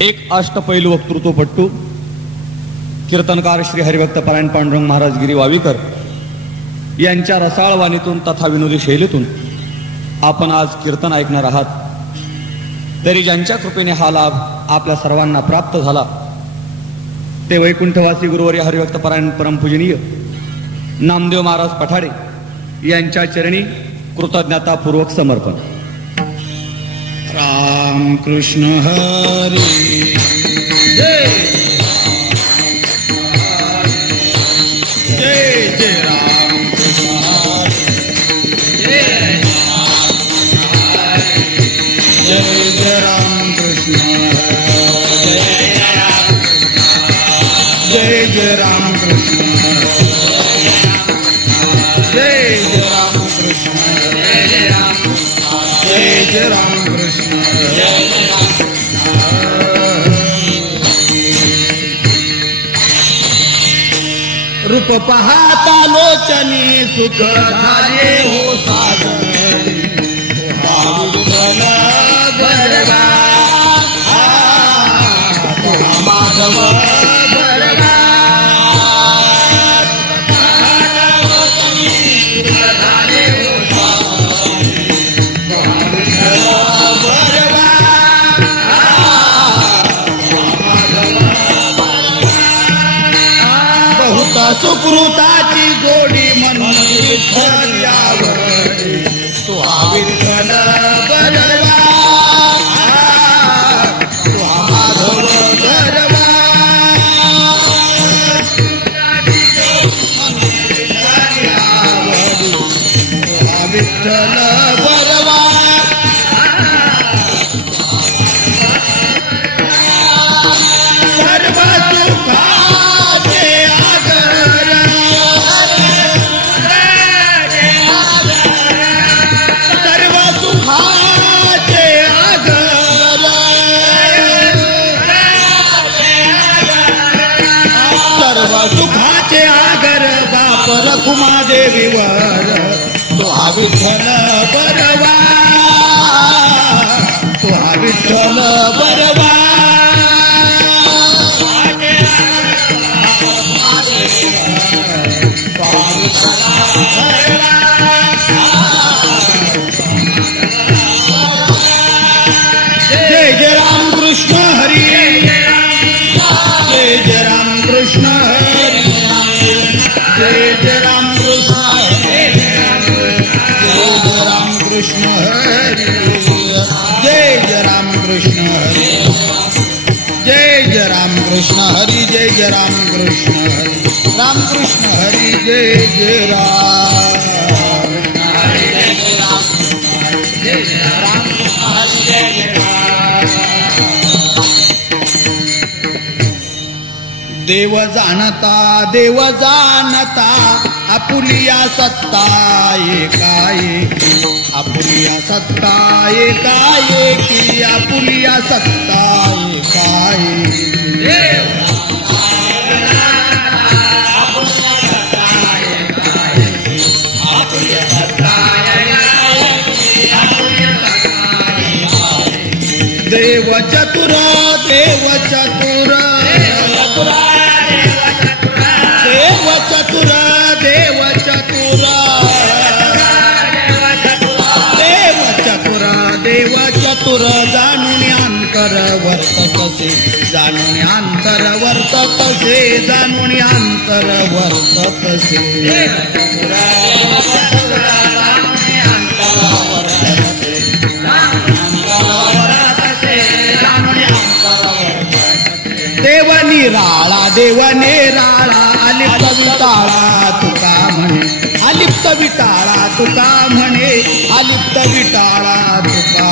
एक अष्टपैलू वक्तृत्वपट्टू कीर्तनकार श्री हरिभक्त पारायण पांडुरंग महाराज गिरी वावीकर यांच्या रसाळ वाणीतून तथा विनोदी शैलीतून आपण आज कीर्तन ऐकणार आहात. तरी ज्यांच्या कृपेने हा लाभ आपल्या सर्वांना प्राप्त झाला ते वैकुंठवासी गुरुवर्य हरिभक्त पारायण परमपूजनीय नामदेव महाराज पठाडे यांच्या चरणी कृतज्ञतापूर्वक समर्पण. राम कृष्ण हरी जय जय जय राम कृष्ण हरी जय जय राम कृष्ण जय जय राम कृष्ण जय जय राम कृष्ण जय जय राम कृष्ण. रूप पाहता लोचनी सुख झाले हो सागरी गरबा माधव गरबा सुकृताची जोडी म्हणून विठ्ठल यावरी तो हा विठ्ठल बलवा तो हा माधव गरबा तो हा विठ्ठल बलवा सर्व सुखाचे सुखाचे आगर बाप रखुमादेवीवर तो हा विठ्ठल बरवा तो हा विठ्ठल बरवा जय जय राम कृष्ण हरी जय जय राम कृष्ण हरी जय जय राम कृष्ण हरी जय जय राम कृष्ण हरी जय जय राम कृष्ण हरी जय जय राम कृष्ण हरी जय जय राम कृष्ण हरी राम कृष्ण हरी जय जय राम जय जय राम कृष्ण हरी जय जय देव जाणता आपुलिया सत्ता एकाएकी आपुलिया सत्ता एकाएकी आपुलिया सत्ता एकाएकी देव चतुर देव चतुर देव चतुर देव चतुर देव चतुर देव चतुर जाणून अंतर वर्ततसे जाणून अंतर वर्ततसे जाणून अंतर वर्ततसे देव निराळा देव निराळा अलिप्त विटाळा तुका म्हणे अलिप्त विटाळा तुका म्हणे अलिप्त विटाळा तुका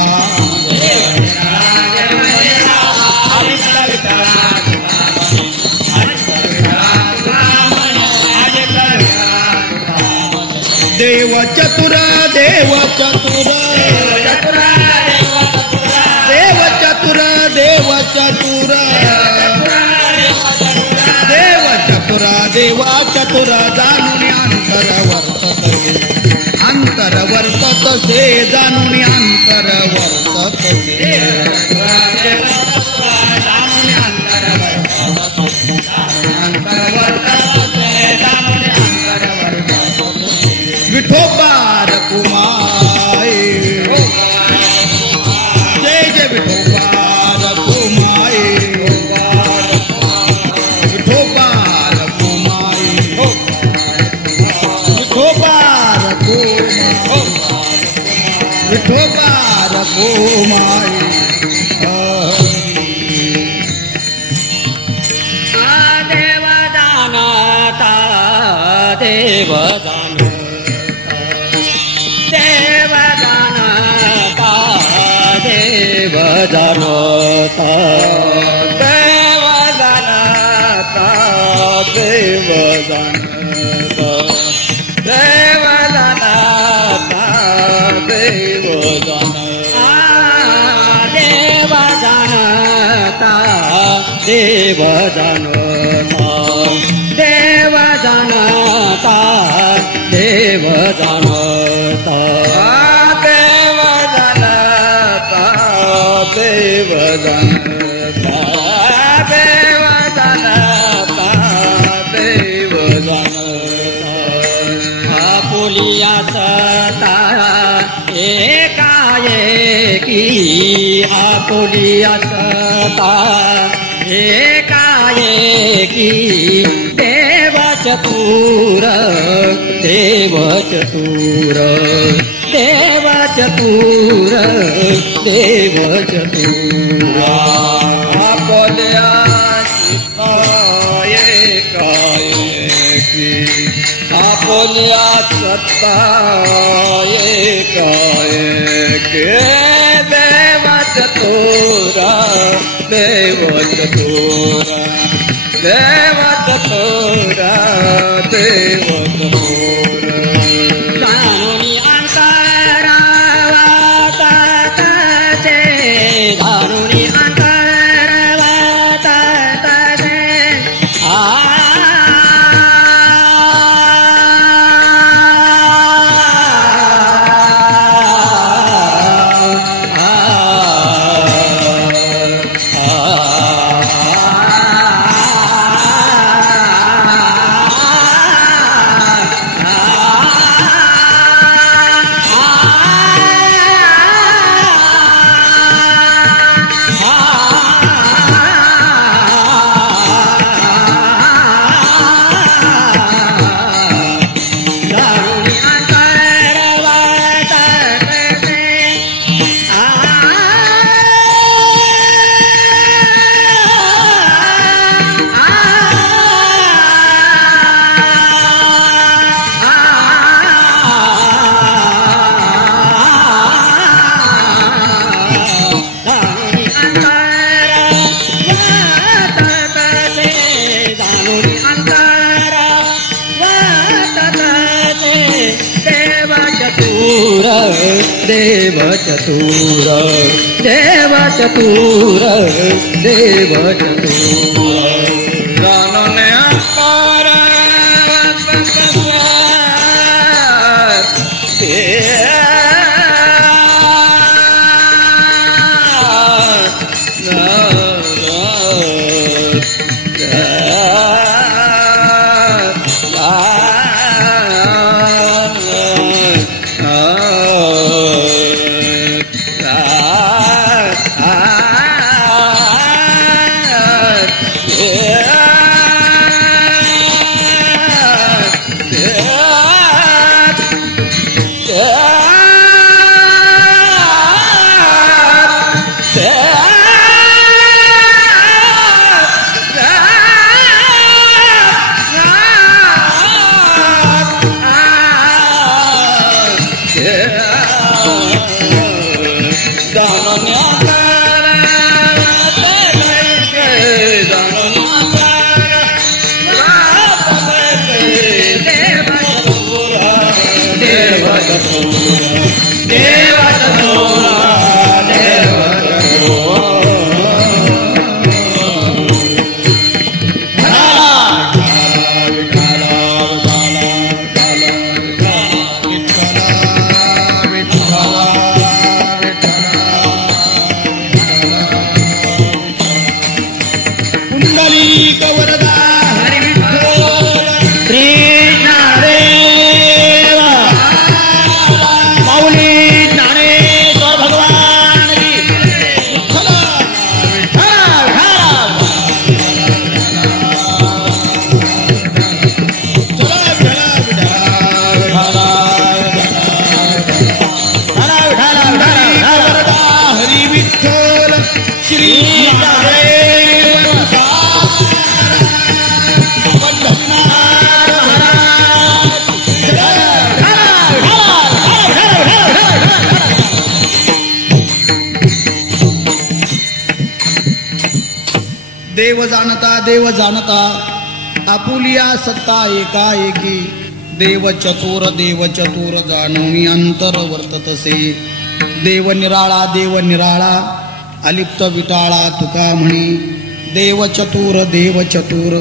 देव चतुर देव चतुर देव चतुर देव चतुर देव चतुर देव चतुर जाणून अंतर वर्ततसे जाणून अंतर वर्ततसे देव जानता देव जानता देव जानता देव जानता देव जानता देव जानता देव जानता देव जानता देव जानता देव जानता देव जानता देव जानता देव जानता आपुलिया सता एकाएकी आपुलिया सता एकाएकी देव चतुर देव चतुर देव चतुर देव चतुर आपुलिया सता एकाएकी आपुलिया सता एकाएकी देव चतुर देव चतुर देव चतुर देव चतुर जानुनी अंतरावताते जानुनी अंतरावताते देव चतुर देव चतुर देव चतुर जानने देव जाणता आपुलिया सत्ता एकाएकी देव चतुर जाणवणी अंतर वर्ततसे देव निराळा अलिप्त विटाळा तुका म्हणे देव चतुर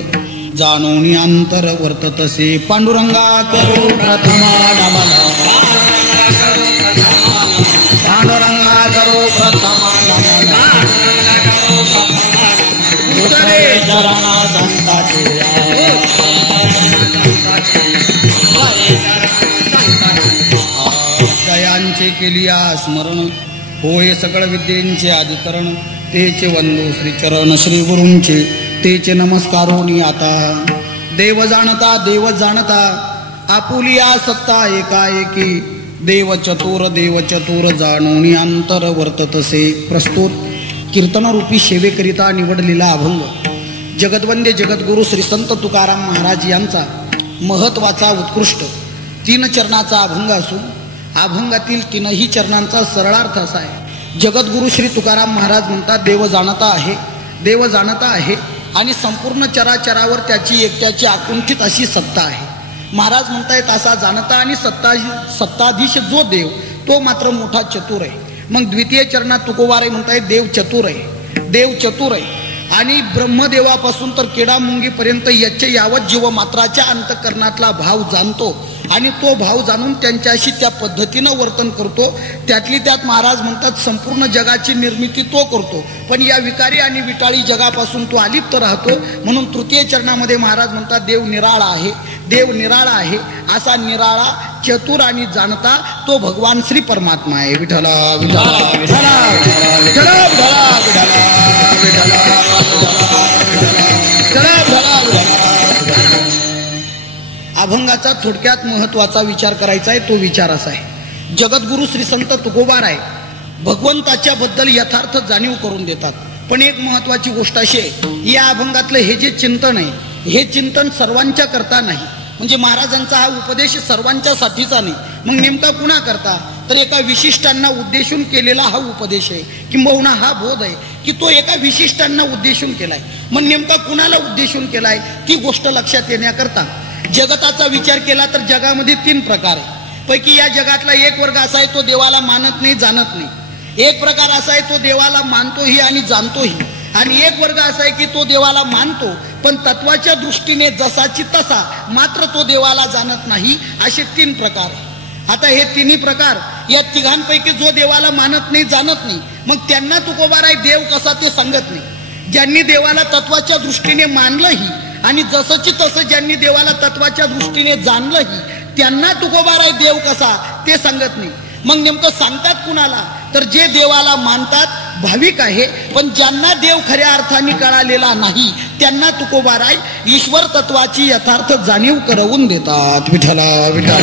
जाणवणी अंतर वर्ततसे पांडुरंगा करो प्रथमा नमन पांडुरंगा करो प्रथमा नमन उतरे चरणा संताचे जयांचे केलिया स्मरण होय सकळ विद्येंचे अधिकरण तेचे वंदो श्री चरण श्री गुरूंचे तेचे नमस्कारोनी आता देव जाणता आपुलिया सत्ता एकाएकी देव चतुर जाणवणी अंतर वर्ततसे. प्रस्तुत कीर्तनरूपी सेवेकरिता निवडलेला अभंग जगद्वंद्य जगद्गुरु श्री संत तुकाराम महाराज यांचा महत्वाचा उत्कृष्ट 3 चरणाचा अभंग असून अभंगातील 3ही चरणांचा सरळार्थ असा आहे. जगद्गुरु श्री तुकाराम महाराज म्हणतात देव जाणता आहे आणि संपूर्ण चराचरावर त्याची एकट्याची अकुंठित अशी सत्ता आहे. महाराज म्हणतायत असा जाणता आणि सत्ताधीश जो देव तो मात्र मोठा चतुर आहे. मग द्वितीय चरणात तुकोबाराय म्हणतायत देव चतुर आहे आणि ब्रह्मदेवापासून तर किडा मुंगीपर्यंत याचे यावत जीव मात्राच्या अंतकरणातला भाव जाणतो आणि तो भाव जाणून त्यांच्याशी त्या पद्धतीनं वर्तन करतो. त्यातली त्यात महाराज म्हणतात संपूर्ण जगाची निर्मिती तो करतो पण या विकारी आणि विटाळी जगापासून तो अलिप्त राहतो. म्हणून तृतीय चरणामध्ये महाराज म्हणतात देव निराळा आहे असा निराळा चतुर आणि जाणता तो भगवान श्री परमात्मा आहे. विठला विठला विठला विठला अभंगाचा थोडक्यात महत्वाचा विचार करायचा आहे. तो विचार असा आहे जगद्गुरु श्री संत तुकोबाराय भगवंताच्या बद्दल यथार्थ जाणीव करून देतात. पण एक महत्वाची गोष्ट अशी आहे या अभंगातलं हे जे चिंतन आहे हे चिंतन सर्वांच्या करता नाही. म्हणजे महाराजांचा हा उपदेश सर्वांच्या साठीचा नाही. मग नेमका कुणा करता तर एका विशिष्टांना उद्देशून केलेला हा उपदेश आहे किंबहुना हा बोध आहे की तो एका विशिष्टांना उद्देशून केलाय. मग नेमका कुणाला उद्देशून केलाय ती गोष्ट लक्षात येण्याकरता जगताचा विचार केला तर जगामध्ये 3 प्रकार आहे. पैकी या जगातला एक वर्ग असा आहे तो देवाला मानत नाही जाणत नाही. एक प्रकार असा आहे तो देवाला मानतोही आणि जाणतोही आणि एक वर्ग असा आहे की तो देवाला मानतो पण तत्वाच्या दृष्टीने जसाची तसा मात्र तो देवाला जाणत नाही. असे 3 प्रकार. आता हे 3ही प्रकार या तिघांपैकी जो देवाला मानत नाही जाणत नाही मग त्यांना तुकोबाराय देव कसा ते सांगत नाही. ज्यांनी देवाला तत्वाच्या दृष्टीने मानलंही आणि जसंची तसं ज्यांनी देवाला तत्वाच्या दृष्टीने जाणलंही त्यांना तुकोबाराय देव कसा ते सांगत नाही. मग नेमकं सांगतात कुणाला तर जे देवाला मानतात भाविक आहे पण ज्यांना देव खऱ्या अर्थाने कळालेला नाही त्यांना तुकोबाराय ईश्वर तत्वाची यथार्थ जाणीव करवून देतात. विठला विठला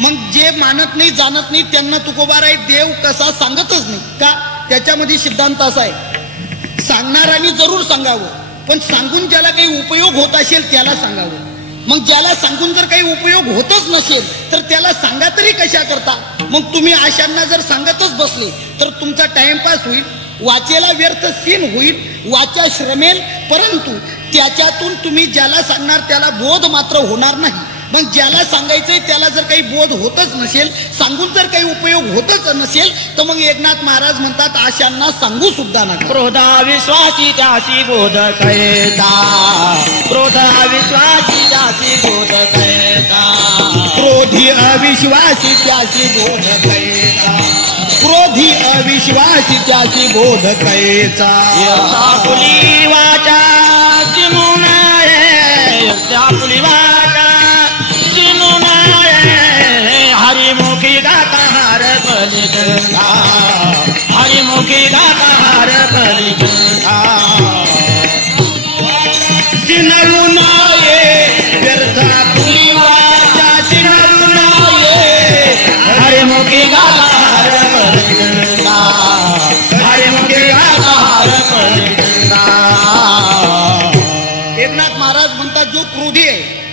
मग जे मानत नाही जाणत नाही त्यांना तुकोबाराय देव कसा सांगतच नाही. का त्याच्यामध्ये सिद्धांत असा आहे सांगणाऱ्यांनी जरूर सांगावं पण सांगून ज्याला काही उपयोग होत असेल त्याला सांगावं. मग ज्याला सांगून जर काही उपयोग होतच नसेल तर त्याला सांगा तरी कशा करता. मग तुम्ही अशांना जर सांगतच बसले तर तुमचा टाइमपास होईल, वाचेला व्यर्थ सीन होईल, वाचा श्रमेल परंतु त्याच्यातून तुम्ही ज्याला सांगणार त्याला बोध मात्र होणार नाही. मग ज्याला सांगायचंय त्याला जर काही बोध होतच नसेल सांगून जर काही उपयोग होतच नसेल तर मग एकनाथ महाराज म्हणतात अशांना सांगू सुद्धा नका. क्रोधा विश्वासी त्यासी बोध कैता क्रोधा विश्वासी त्यासी बोध कैता क्रोधी अविश्वासी त्यासी बोध कैता क्रोधी अविश्वासी त्यासी बोध कैचा पुली वाचा चिमून पुली वाचा हरिमुखी गाता हार बलिता हरिमुखी गाता हार बलिता सिनरू नाये व्यर्था तुली वाचा सिनरू नाये हरिमुखी गाता हार बलिता हरिमुखी गाता हार बलिता. एकनाथ महाराज म्हणतात जो क्रोधी आहे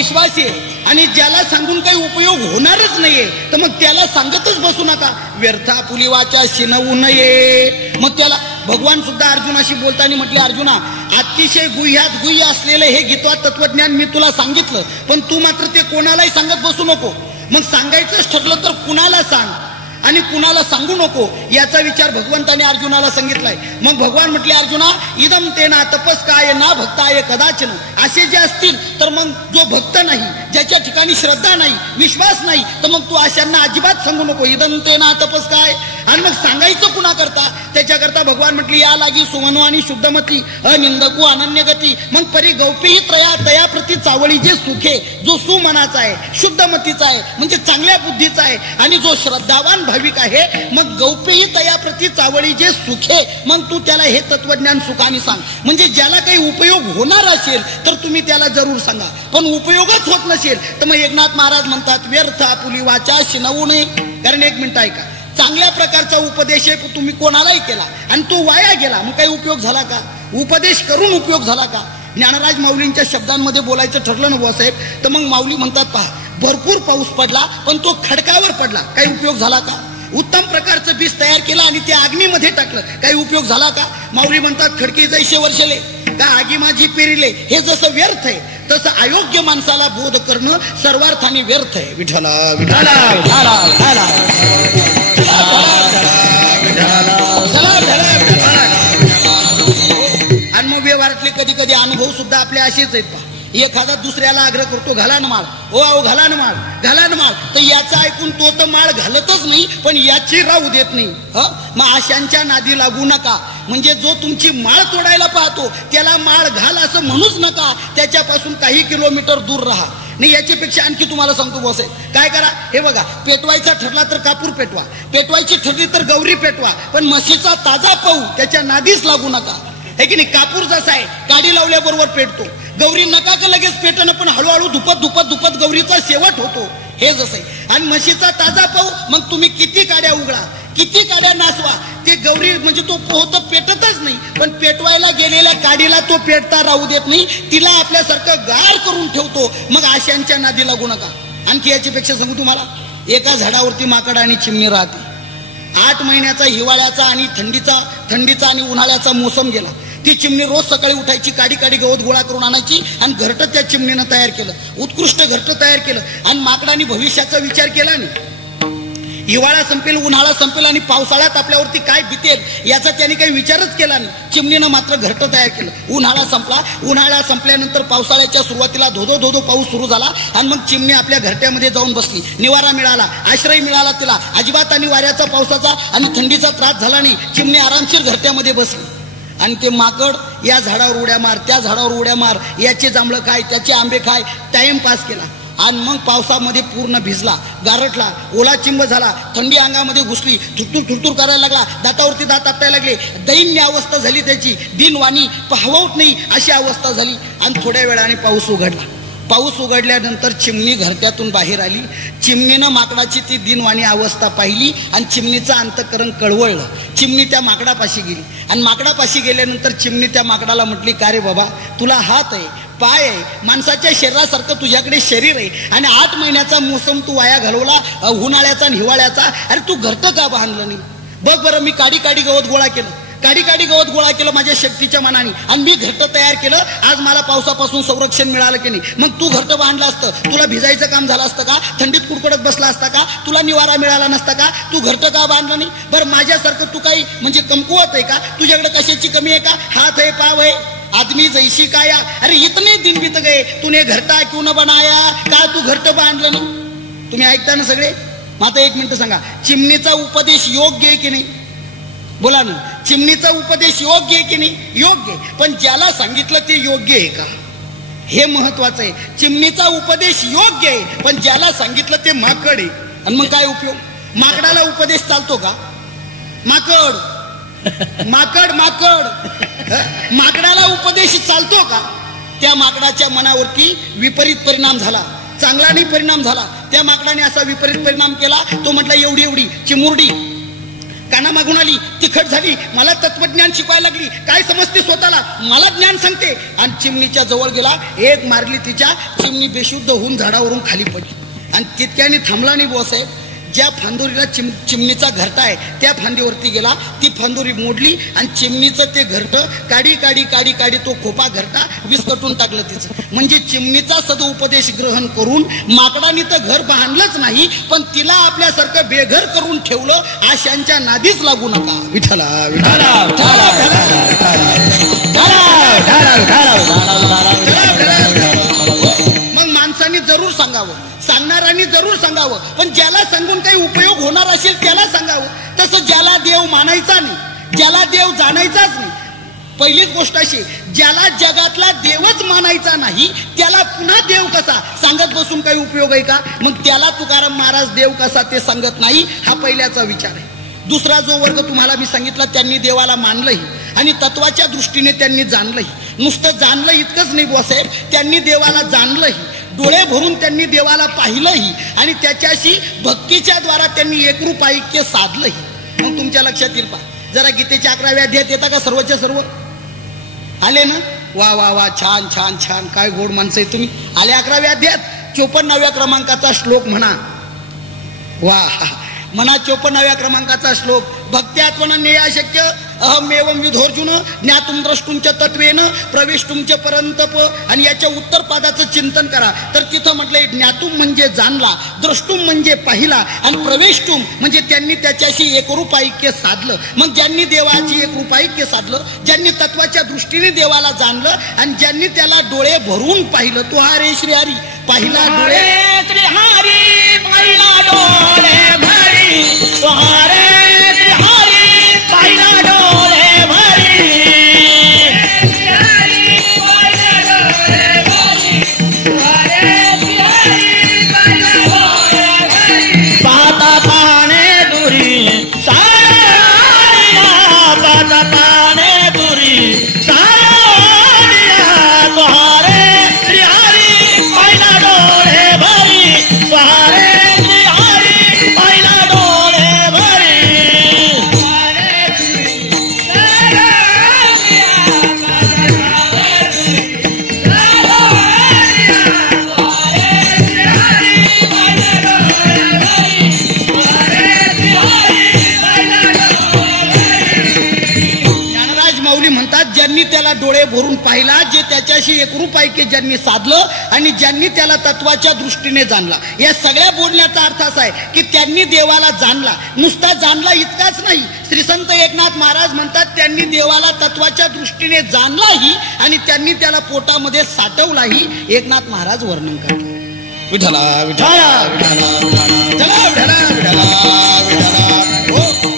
अविश्वासी आहे आणि ज्याला सांगून काही उपयोग होणारच नाहीये तर मग त्याला सांगतच बसू नका. व्यर्था पुलिवाच्या शिनवू नये. मग त्याला भगवान सुद्धा अर्जुनाशी बोलताना म्हटले, अर्जुना अतिशय गुह्यात गुह्य असलेलं हे गीता तत्वज्ञान मी तुला सांगितलं, पण तू मात्र ते कोणालाही सांगत बसू नको. मग सांगायचंच ठरलं तर कुणाला सांग आणि कुणाला सांगू नको याचा विचार भगवंताने अर्जुनाला सांगितलाय. मग भगवान म्हटले, अर्जुना इदम तेना तपस्काय ना भक्ताय कदाचन. असे जे असतील तर मग जो भक्त नाही, ज्याच्या ठिकाणी श्रद्धा नाही, विश्वास नाही, तर मग तू अशांना अजिबात सांगू नको. इदम तेना तपस्काय. आणि मग सांगायचं कुणा करता? त्याच्याकरता भगवान म्हटले, या लागी सुमनो आणि शुद्धमती अनिंदकू अनन्यगती. मग परी गौपी त्रया तया प्रती चावळी जे सुखे, जो सुमनाचा आहे, शुद्धमतीचा आहे, म्हणजे चांगल्या बुद्धीचा आहे, आणि जो श्रद्धावान भाविक आहे, मग गौपेही तया प्रती चावळी जे सुखे, मग तू त्याला हे तत्वज्ञान सुखाने सांग. म्हणजे ज्याला काही उपयोग होणार असेल तर तुम्ही त्याला जरूर सांगा, पण उपयोगच होत नसेल तर मग एकनाथ महाराज म्हणतात, व्यर्थ आपुली वाचा शिनवू नये. कारण एक मिनिट ऐका, चांगल्या प्रकारचा उपदेश तुम्ही कोणालाही केला आणि तो वाया गेला, मग काही उपयोग झाला का? उपदेश करून उपयोग झाला का? ज्ञानराज माऊलींच्या शब्दांमध्ये बोलायचं ठरलं ना बुवासाहेब, तर मग माऊली म्हणतात, पहा भरपूर पाऊस पडला पण तो खडकावर पडला, काही उपयोग झाला का? उत्तम प्रकारचं बीज तयार केलं आणि ते अग्नीमध्ये टाकलं, काही उपयोग झाला का? माऊली म्हणतात, खडकी जैसे वर्षले का आगी माझी पेरिले. हे जसं व्यर्थ आहे तसं अयोग्य माणसाला बोध करणं सर्वार्थाने व्यर्थ आहे. विठ्ठला विठ्ठला विठ्ठला विठ्ठला. आणि मग व्यवहारातले कधी कधी अनुभव सुद्धा आपले असेच आहेत. पहा, एखादा दुसऱ्याला आग्रह करतो, घाला ना माळ, ओ आओ घाला ना माळ, घाला ना माळ, तर याचं ऐकून तो तर माळ घालतच नाही पण याची राहू देत नाही. मग अशांच्या नादी लागू नका. म्हणजे जो तुमची माळ तोडायला पाहतो त्याला माळ घाल असं म्हणूच नका, त्याच्यापासून काही किलोमीटर दूर राहा. नाही, याच्यापेक्षा आणखी तुम्हाला सांगतो बॉस, काय करा, हे बघा, पेटवायचा ठरला तर कापूर पेटवा, पेटवायची ठरली तर गौरी पेटवा, पण म्हशीचा ताजा पाऊ त्याच्या नादीच लागू नका. हे की नाही? कापूर जसा आहे काडी लावल्याबरोबर पेटतो, गौरी नका का लगेच पेटणं, पण हळूहळू धुपत धुपत धुपत गौरीचा शेवट होतो. हे जसं आहे. आणि म्हशीचा ताजा पाऊ, मग तुम्ही किती काड्या उघडा, किती काड्या नाचवा, ते गौरी म्हणजे तो पोहत पेटतच नाही, पण पेटवायला गेलेल्या काडीला तो पेटता राहू देत नाही, तिला आपल्यासारखं गार करून ठेवतो. मग आशांच्या नादी लागू नका. आणखी याच्यापेक्षा सांगू तुम्हाला, एका झाडावरती माकड आणि चिमणी राहते. 8 महिन्याचा हिवाळ्याचा आणि थंडीचा आणि उन्हाळ्याचा मोसम गेला. ती चिमणी रोज सकाळी उठायची, काडी काडी गवत गोळा करून आणायची आणि घरटं त्या चिमणीनं तयार केलं, उत्कृष्ट घरटं तयार केलं. आणि माकडाने भविष्याचा विचार केला नाही. हिवाळा संपेल, उन्हाळा संपेल आणि पावसाळ्यात आपल्यावरती काय बितेल याचा त्याने काही विचारच केला नाही. चिमणीनं मात्र घरटं तयार केलं. उन्हाळा संपला, उन्हाळा संपल्यानंतर पावसाळ्याच्या सुरुवातीला धोधो धोधो पाऊस सुरू झाला आणि मग चिमणी आपल्या घरट्यामध्ये जाऊन बसली. निवारा मिळाला, आश्रय मिळाला तिला. अजिबात आणि वाऱ्याचा, पावसाचा आणि थंडीचा त्रास झाला नाही. चिमणी आरामशीर घरट्यामध्ये बसली. आणि ते माकड या झाडावर उड्या मार, त्या झाडावर उड्या मार, याचे जांभळं खाय, त्याचे आंबे खाय, टाइम पास केला. आणि मग पावसामध्ये पूर्ण भिजला, गारटला, ओला चिंब झाला, थंडी अंगामध्ये घुसली, थुरथुर थुरथुर करायला लागला, दातावरती दात आपटायला लागले, दैन्य अवस्था झाली त्याची, दिनवाणी पाहवत नाही अशी अवस्था झाली. आणि थोड्या वेळाने पाऊस उघडला. पाऊस उघडल्यानंतर चिमणी घरट्यातून बाहेर आली. चिमणीनं माकडाची ती दिनवाणी अवस्था पाहिली आणि चिमणीचं अंतःकरण कळवळलं. चिमणी त्या माकडापाशी गेली आणि माकडापाशी गेल्यानंतर चिमणी त्या माकडाला म्हटली, का रे बाबा, तुला हात आहे, पाय आहे, माणसाच्या शरीरासारखं तुझ्याकडे शरीर आहे आणि 8 महिन्याचा मोसम तू वाया घालवला, उन्हाळ्याचा आणि हिवाळ्याचा. अरे तू घरटं का बांधलं नाही? बघ बरं, मी काडी काडी गवत गोळा केलं, काडी काडी गवत गोळा केलं माझ्या शक्तीच्या मनाने आणि मी घरटं तयार केलं. आज मला पावसापासून संरक्षण मिळालं की नाही? मग तू घरटं बांधलं असतं, तुला भिजायचं काम झालं असतं का? थंडीत कुडकुडत बसला असता का? तुला निवारा मिळाला नसता का? तू घरटं का बांधलं नाही? बरं, माझ्यासारखं तू काही म्हणजे कमकुवत आहे का? तुझ्याकडे कशाची कमी आहे का? हात आहे, पाव आहे, आदमी जैशी काया. अरे इतने दिन बीत गए, तूने घरटा क्यों न बनाया? का तू घरटं बांधलं नाही? तुम्ही ऐकता ना सगळे? मग आता एक मिनिट सांगा, चिमणीचा उपदेश योग्य आहे की नाही? बोला ना, चिमणीचा उपदेश योग्य आहे की नाही? योग्य आहे. पण ज्याला सांगितलं ते योग्य आहे का, हे महत्वाचं आहे. चिमणीचा उपदेश योग्य आहे पण ज्याला सांगितलं ते माकड आहे. आणि मग काय उपयोग? माकडाला उपदेश चालतो का? माकड माकड माकड माकडाला उपदेश चालतो का? त्या माकडाच्या मनावरती विपरीत परिणाम झाला, चांगला नाही परिणाम झाला. त्या माकडाने असा विपरीत परिणाम केला. तो म्हटला, एवढी एवढी चिमुरडी काना मागून आली, तिखट झाली, मला तत्वज्ञान शिकवायला लागली, काय समजते स्वतःला, मला ज्ञान सांगते. आणि चिमणीच्या जवळ गेला, एक मारली तिच्या, चिमणी बेशुद्ध होऊन झाडावरून खाली पडली. आणि तितक्याने थांबला नाही बुवासाहेब. ज्या फांदोरीला चिमणीचा घरटा आहे त्या फांदीवरती गेला, ती फांदोरी मोडली आणि चिमणीचं ते घरटं काडी काडी काडी काडी तो खोपा घरटा विस्कटून टाकलं तिचं. म्हणजे चिमणीचा सदुपदेश ग्रहण करून माकडाने तर घर बांधलंच नाही, पण तिला आपल्यासारखं बेघर करून ठेवलं. आशांच्या नादीच लागू नका. विठ्ठला विठ्ठला. मग माणसाने जरूर सांगावं, सांगणाऱ्यांनी जरूर सांगावं, पण ज्याला सांगून काही उपयोग होणार असेल त्याला सांगावं. तसं ज्याला देव मानायचा नाही, ज्याला देव जाणायचाच नाही. पहिलीच गोष्ट अशी, ज्याला जगातला देवच मानायचा नाही त्याला पुन्हा देव कसा सांगत बसून काही उपयोग आहे का? मग त्याला तुकाराम महाराज देव कसा ते सांगत नाही, हा पहिल्याचा विचार आहे. दुसरा जो वर्ग तुम्हाला मी सांगितला, त्यांनी देवाला मानलंही आणि तत्वाच्या दृष्टीने त्यांनी जाणलंही. नुसतं जाणलं इतकंच नाही बुवासाहेब, त्यांनी देवाला जाणलंही, डोळे भरून त्यांनी देवाला पाहिलंही आणि त्याच्याशी भक्तीच्या द्वारा त्यांनी एकरूप ऐक्य साधलंही. मग तुमच्या लक्षात येईल पहा, जरा गीतेच्या 11व्या अध्यायात येता का सर्वच्या सर्व? आले ना? वा वा वा, छान छान छान, काय गोड माणसं आहे तुम्ही. आले 11व्या अध्यायात 54व्या क्रमांकाचा श्लोक म्हणा. वा म्हणा 54व्या क्रमांकाचा श्लोक. भक्त्यात्मना नेयाशक्य अहमेवं विधोर्जुन ज्ञातुम द्रष्टुंच तत्वेन प्रवेष्टुंच परंतप. आणि याच्या उत्तर पादाचं चिंतन करा तर तिथं म्हटलंय ज्ञातुम म्हणजे जाणला, द्रष्टुम म्हणजे पाहिला आणि प्रवेष्टुम म्हणजे त्यांनी त्याच्याशी एकरूप ऐक्य साधलं. मग ज्यांनी देवाची एकरूप ऐक्य साधलं, ज्यांनी तत्वाच्या दृष्टीने देवाला जाणलं आणि ज्यांनी त्याला डोळे भरून पाहिलं, तो हा रे श्री हरी पाहिला डोळे श्री हरी पाहिला डोळे भरी, तुहारे श्री हरी पाहिला डोळे भरी, पाहता पाहणे दुरी सारिया, पाहता पाहणे दुरी सारिया, तुहारे श्री हरी पाहिला डोळे भरी, तुहारे श्री हरी पाहिला डोळे भरी. ज्ञानराज माऊली म्हणतात, ज्यांनी त्याला डोळे भरून पाहिला, जे त्याच्याशी एकरूप ऐक्य ज्यांनी साधलं आणि ज्यांनी त्याला तत्वाच्या दृष्टीने जाणला. या सगळ्या बोलण्याचा अर्थ असा आहे की त्यांनी देवाला जाणला. नुसता जाणला इतकाच नाही, श्री संत एकनाथ महाराज म्हणतात त्यांनी देवाला तत्वाच्या दृष्टीने जाणलाही आणि त्यांनी त्याला पोटामध्ये साठवलाही. एकनाथ महाराज वर्णन करतात. विठ्ठला विठ्ठला विठ्ठला विठ्ठला विठ्ठला.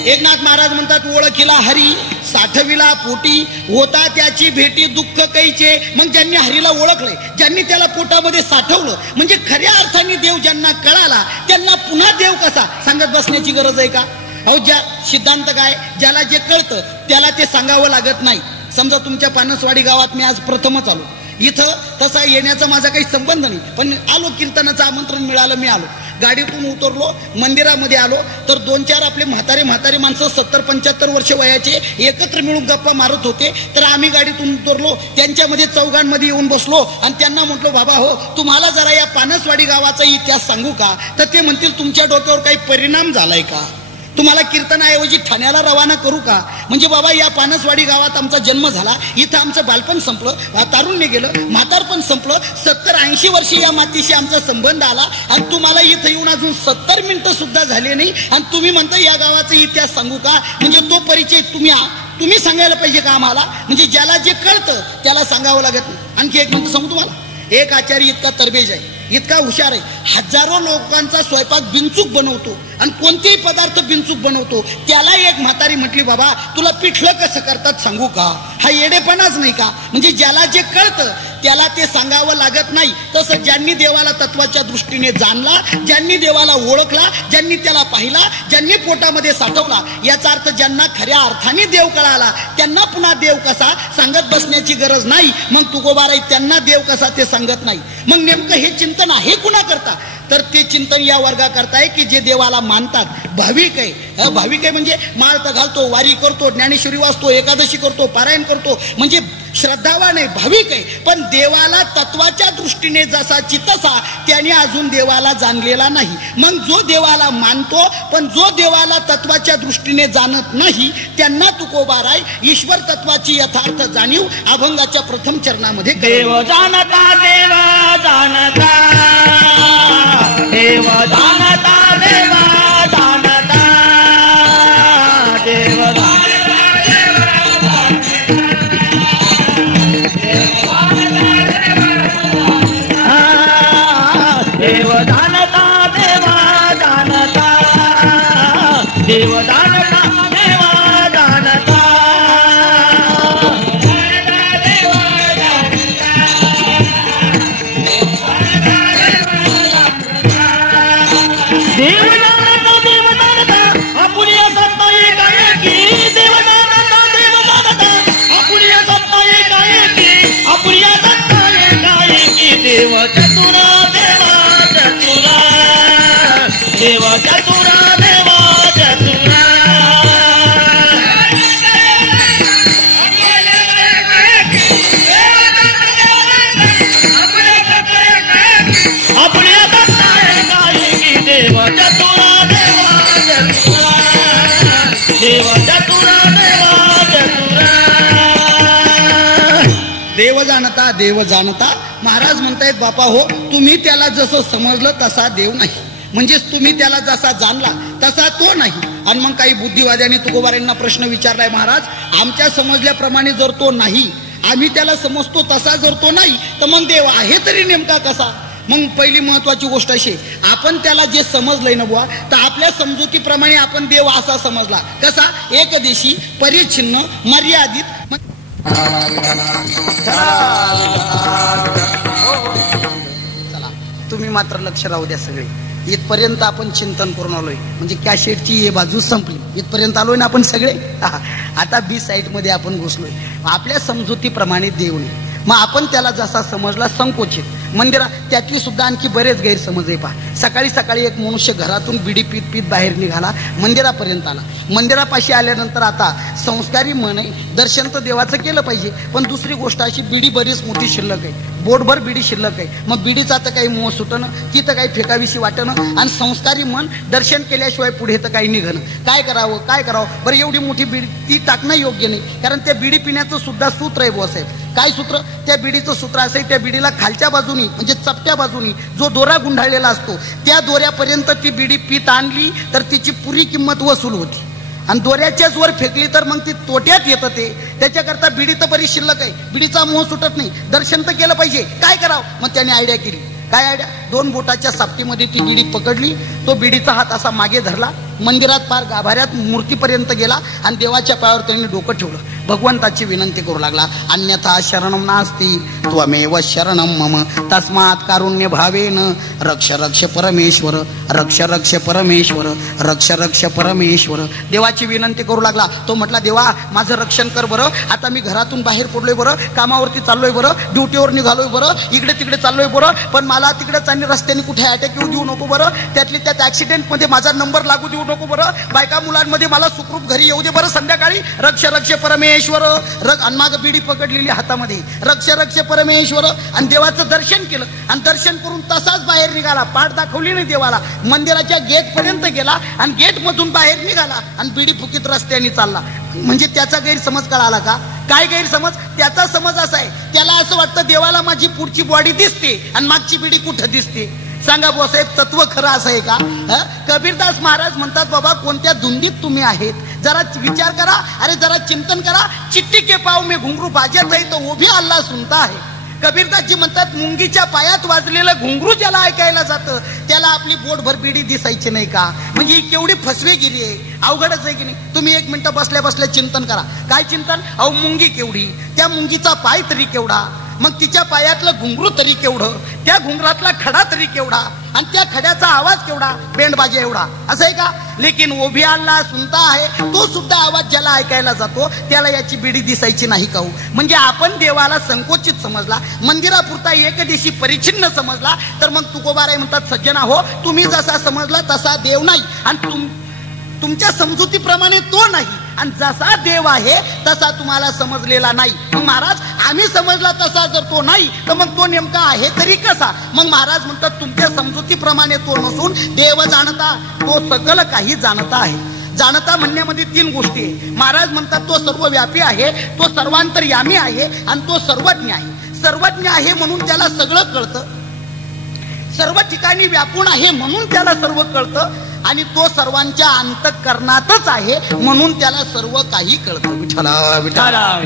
एकनाथ महाराज म्हणतात, ओळखीला हरी साठविला पोटी, होता त्याची भेटी दुःख कैचे. मग ज्यांनी हरीला ओळखलंय, ज्यांनी त्याला पोटामध्ये साठवलं, म्हणजे खऱ्या अर्थाने देव ज्यांना कळाला त्यांना पुन्हा देव कसा सांगत बसण्याची गरज आहे का? अहो, ज्या सिद्धांत काय, ज्याला जे कळतं त्याला ते सांगावं लागत नाही. समजा तुमच्या पानसवाडी गावात मी आज प्रथमच आलो, इथं तसा येण्याचा माझा काही संबंध नाही, पण आलो, कीर्तनाचं आमंत्रण मिळालं, मी आलो, गाडीतून उतरलो, मंदिरामध्ये आलो तर 2-4 आपले म्हातारे माणसं 70-75 वर्ष वयाचे एकत्र मिळून गप्पा मारत होते. तर आम्ही गाडीतून उतरलो, त्यांच्यामध्ये चौघांमध्ये येऊन बसलो आणि त्यांना म्हटलो, बाबा हो, तुम्हाला जरा या पानसवाडी गावाचा इतिहास सांगू का? तर ते म्हणतील, तुमच्या डोक्यावर काही परिणाम झालाय का? तुम्हाला कीर्तनाऐवजी ठाण्याला रवाना करू का? म्हणजे बाबा, या पानसवाडी गावात आमचा जन्म झाला, इथं आमचं बालपण संपलं, तारुण्य गेलं, म्हातारपण संपलं, 70-80 वर्षी या मातीशी आमचा संबंध आला आणि तुम्हाला इथं येऊन अजून 70 मिनिटं सुद्धा झाले नाही आणि तुम्ही म्हणता या गावाचा इतिहास सांगू का? म्हणजे तो परिचय तुम्ही सांगायला पाहिजे का आम्हाला? म्हणजे ज्याला जे कळतं त्याला सांगावं लागत नाही. आणखी एक म्हणतो सांगू तुम्हाला, एक आचार्य इतका तरबेज आहे, इतका हुशार आहे, हजारो लोकांचा स्वयंपाक बिनचूक बनवतो आणि कोणतेही पदार्थ बिनचूक बनवतो. त्याला एक म्हातारी म्हटली, बाबा तुला पिठलं कसं करतात सांगू का? हा येडेपणाच नाही का? म्हणजे ज्याला जे कळतं त्याला ते सांगावं लागत नाही. तसं ज्यांनी देवाला तत्वाच्या दृष्टीने जाणला, ज्यांनी देवाला ओळखला, ज्यांनी त्याला पाहिला, ज्यांनी पोटामध्ये साठवला, याचा अर्थ ज्यांना खऱ्या अर्थाने देव कळाला त्यांना पुन्हा देव कसा सांगत बसण्याची गरज नाही. मग तुकोबाराई त्यांना देव कसा ते सांगत नाही. मग नेमकं हे चिंतन आहे कुणा करता? तर ते चिंतन या वर्गा करताय की जे देवाला मानतात, भाविक आहे. भाविक आहे म्हणजे माळ घालतो, वारी करतो, ज्ञानेश्वरी वाचतो, एकादशी करतो, पारायण करतो, म्हणजे श्रद्धावान आहे, भाविक आहे. पण देवाला तत्वाच्या दृष्टीने जसा चितसा त्याने अजून देवाला जाणलेला नाही. मग जो देवाला मानतो पण जो देवाला तत्वाच्या दृष्टीने जाणत नाही त्यांना तुकोबाराय ईश्वर तत्वाची यथार्थ जाणीव अभंगाच्या प्रथम चरणामध्ये देव जाणता, देव जाणता, देव जाणता, देव जाणता, देव जाणता, देव जाणता, देव जाणता, देव जाणता, देव जाणता, देव जाणता, देव जाणता, आपुली सत्ता एक आहे की. देव जाणता, देव जाणता, आपुली सत्ता एक आहे की. आपुली सत्ता एक आहे की. देव चतुर, देव चतुर, देव चतुर, देव चतुर. आपल्या सत्ता एक आहे की. देव चतुर, देव चतुर, देव चतुर, देव चतुर. देव जाणता, देव जाणता. महाराज म्हणतायत बापा हो, तुम्ही त्याला जसं समजलं तसा देव नाही, म्हणजेच तुम्ही त्याला जसा जाणला तसा तो नाही. आणि मग काही बुद्धिवाद्यांनी तुकोबारांना प्रश्न विचारलाय, महाराज आमच्या समजल्याप्रमाणे जर तो नाही, आम्ही त्याला समजतो तसा जर तो नाही, तर मग देव आहे तरी नेमका कसा? मग पहिली महत्वाची गोष्ट अशी, आपण त्याला जे समजलंय ना बुवा, तर आपल्या समजुतीप्रमाणे आपण देव असा समजला. कसा? एकदेशी, परिच्छिन्न, मर्यादित. चला तुम्ही मात्र लक्ष राहू द्या सगळे. इथपर्यंत आपण चिंतन करून आलोय, म्हणजे कॅसेटची हे बाजू संपली. इथपर्यंत आलोय ना आपण सगळे. आता बी साईड मध्ये आपण घुसलोय. आपल्या समजुतीप्रमाणे देव नाही, मग आपण त्याला जसा समजला संकोचित. मंदिरात त्यातली सुद्धा आणखी बरेच गैरसमज आहे. पहा, सकाळी सकाळी एक मनुष्य घरातून बिडी पीत पीत बाहेर निघाला, मंदिरापर्यंत आला. मंदिरापाशी आल्यानंतर आता संस्कारी मन आहे, दर्शन तर देवाचं केलं पाहिजे, पण दुसरी गोष्ट अशी, बिडी बरीच मोठी शिल्लक आहे, बोटभर बिडी शिल्लक आहे. मग बिडीचा तर काही मोह सुटणं, ती तर काही फेकाविषयी वाटणं, आणि संस्कारी मन दर्शन केल्याशिवाय पुढे तर काही निघणं. काय करावं, काय करावं? बरं, एवढी मोठी बिडी ती टाकणं योग्य नाही, कारण त्या बिडी पिण्याचं सुद्धा सूत्र आहे बुवासाहेब. काय सूत्र? त्या बिडीचं सूत्र असं आहे, त्या बिडीला खालच्या बाजूनी म्हणजे चपट्या बाजूनी जो दोरा गुंडाळलेला असतो, त्या दोऱ्यापर्यंत ती बिडी पीत आणली तर तिची पुरी किंमत वसूल होती, आणि दोऱ्याच्याच वर फेकली तर मग ती तोट्यात येतं. ते त्याच्याकरता बिडी तर बरी शिल्लक आहे, बिडीचा मोह सुटत नाही, दर्शन तर केलं पाहिजे. काय करावं? मग त्याने आयडिया केली. काय आयडिया? 2 बोटाच्या सापटीमध्ये ती बिडी पकडली, तो बिडीचा हात असा मागे धरला, मंदिरात पार गाभाऱ्यात मूर्तीपर्यंत गेला, आणि देवाच्या पायावर त्यांनी डोकं ठेवलं. भगवंताची विनंती करू लागला, अन्यथा शरणम नास्ति त्वमेव शरणम मम तस्मात् कारुण्य भावेन रक्ष रक्ष परमेश्वर, रक्ष रक्ष परमेश्वर, रक्ष रक्ष परमेश्वर. देवाची विनंती करू लागला. तो म्हटला, देवा माझं रक्षण कर बरं, आता मी घरातून बाहेर पडलोय बरं, कामावरती चाललोय बरं, ड्युटीवर निघालोय बरं, इकडे तिकडे चाललोय बरं, पण मला तिकडेच आणि रस्त्याने कुठे अटॅक येऊ देऊ नको बरं, त्यातली त्यात ऍक्सिडेंट मध्ये माझा नंबर लागू देऊ नको बरं, बायका मुलांमध्ये मला सुखरूप घरी येऊ दे बरं संध्याकाळी. रक्ष रक्ष परमेश्वर. आणि माग बिडी पकडलेली हातामध्ये, रक्ष रक्ष परमेश्वर. आणि देवाचं दर्शन केलं, आणि दर्शन करून तसाच बाहेर निघाला. पाठ दाखवली नाही देवाला, मंदिराच्या गेट पर्यंत गेला, आणि गेट मधून बाहेर निघाला, आणि बिडी फुकीत रस्त्याने चालला. म्हणजे त्याचा गैरसमज कळाला का? काय गैरसमज? त्याचा समज असा आहे, त्याला असं वाटतं देवाला माझी पुढची बॉडी दिसते आणि मागची बिडी कुठं दिसते. सांगा भाऊसाहेब, तत्व खरं असं आहे का? कबीरदास महाराज म्हणतात, बाबा कोणत्या धुंदीत तुम्ही आहेत, जरा विचार करा, अरे जरा चिंतन करा. चिट्टी के पाव में घुंगरू बाजत आहे तो वो भी अल्लाह सुनता है. कबीरदासजी म्हणतात, मुंगीच्या पायात वाजलेलं घुंगरू ज्याला ऐकायला जातं त्याला आपली बोटभर बिडी दिसायची नाही का? म्हणजे ही केवढी फसवेगिरी आहे, अवघडच आहे की नाही? तुम्ही 1 मिनिटं बसल्या बसल्या चिंतन करा. काय चिंतन? अहो मुंगी केवढी, त्या मुंगीचा पाय तरी केवढा, मग तिच्या पायातलं घुंगरू तरी केवढं, त्या घुंगरातला खडा तरी केवढा, आणि त्या खड्याचा आवाज केवढा, बेंडबाजी एवढा, असं आहे का? लेकिन वो भी अल्लाह सुनता आहे, तो सुद्धा आवाज ज्याला ऐकायला जातो त्याला याची बिडी दिसायची नाही का? म्हणजे आपण देवाला संकोचित समजला, मंदिरापुरता एक दिवशी परिच्छिन्न समजला, तर मग तुकोबाराय म्हणतात सज्जना हो, तुम्ही जसा समजला तसा देव नाही, आणि तुमच्या समजुतीप्रमाणे तो नाही, आणि जसा देव आहे तसा तुम्हाला समजलेला नाही. मग महाराज आम्ही समजला तसा जर तो नाही तर मग तो नेमका आहे तरी कसा? मग महाराज म्हणतात तुमच्या समजुतीप्रमाणे तो नसून देव जाणता, तो सकल काही जाणता आहे. जाणता म्हणण्यामध्ये 3 गोष्टी आहे. महाराज म्हणतात तो सर्वव्यापी आहे, तो सर्वांतर्यामी आहे, आणि तो सर्वज्ञ आहे. सर्वज्ञ आहे म्हणून त्याला सगळं कळतं, सर्व ठिकाणी व्यापून आहे म्हणून त्याला सर्व कळतं, आणि तो सर्वांच्या अंतःकरणातच आहे म्हणून त्याला सर्व काही कळतं. विठ्ठला विठ्ठला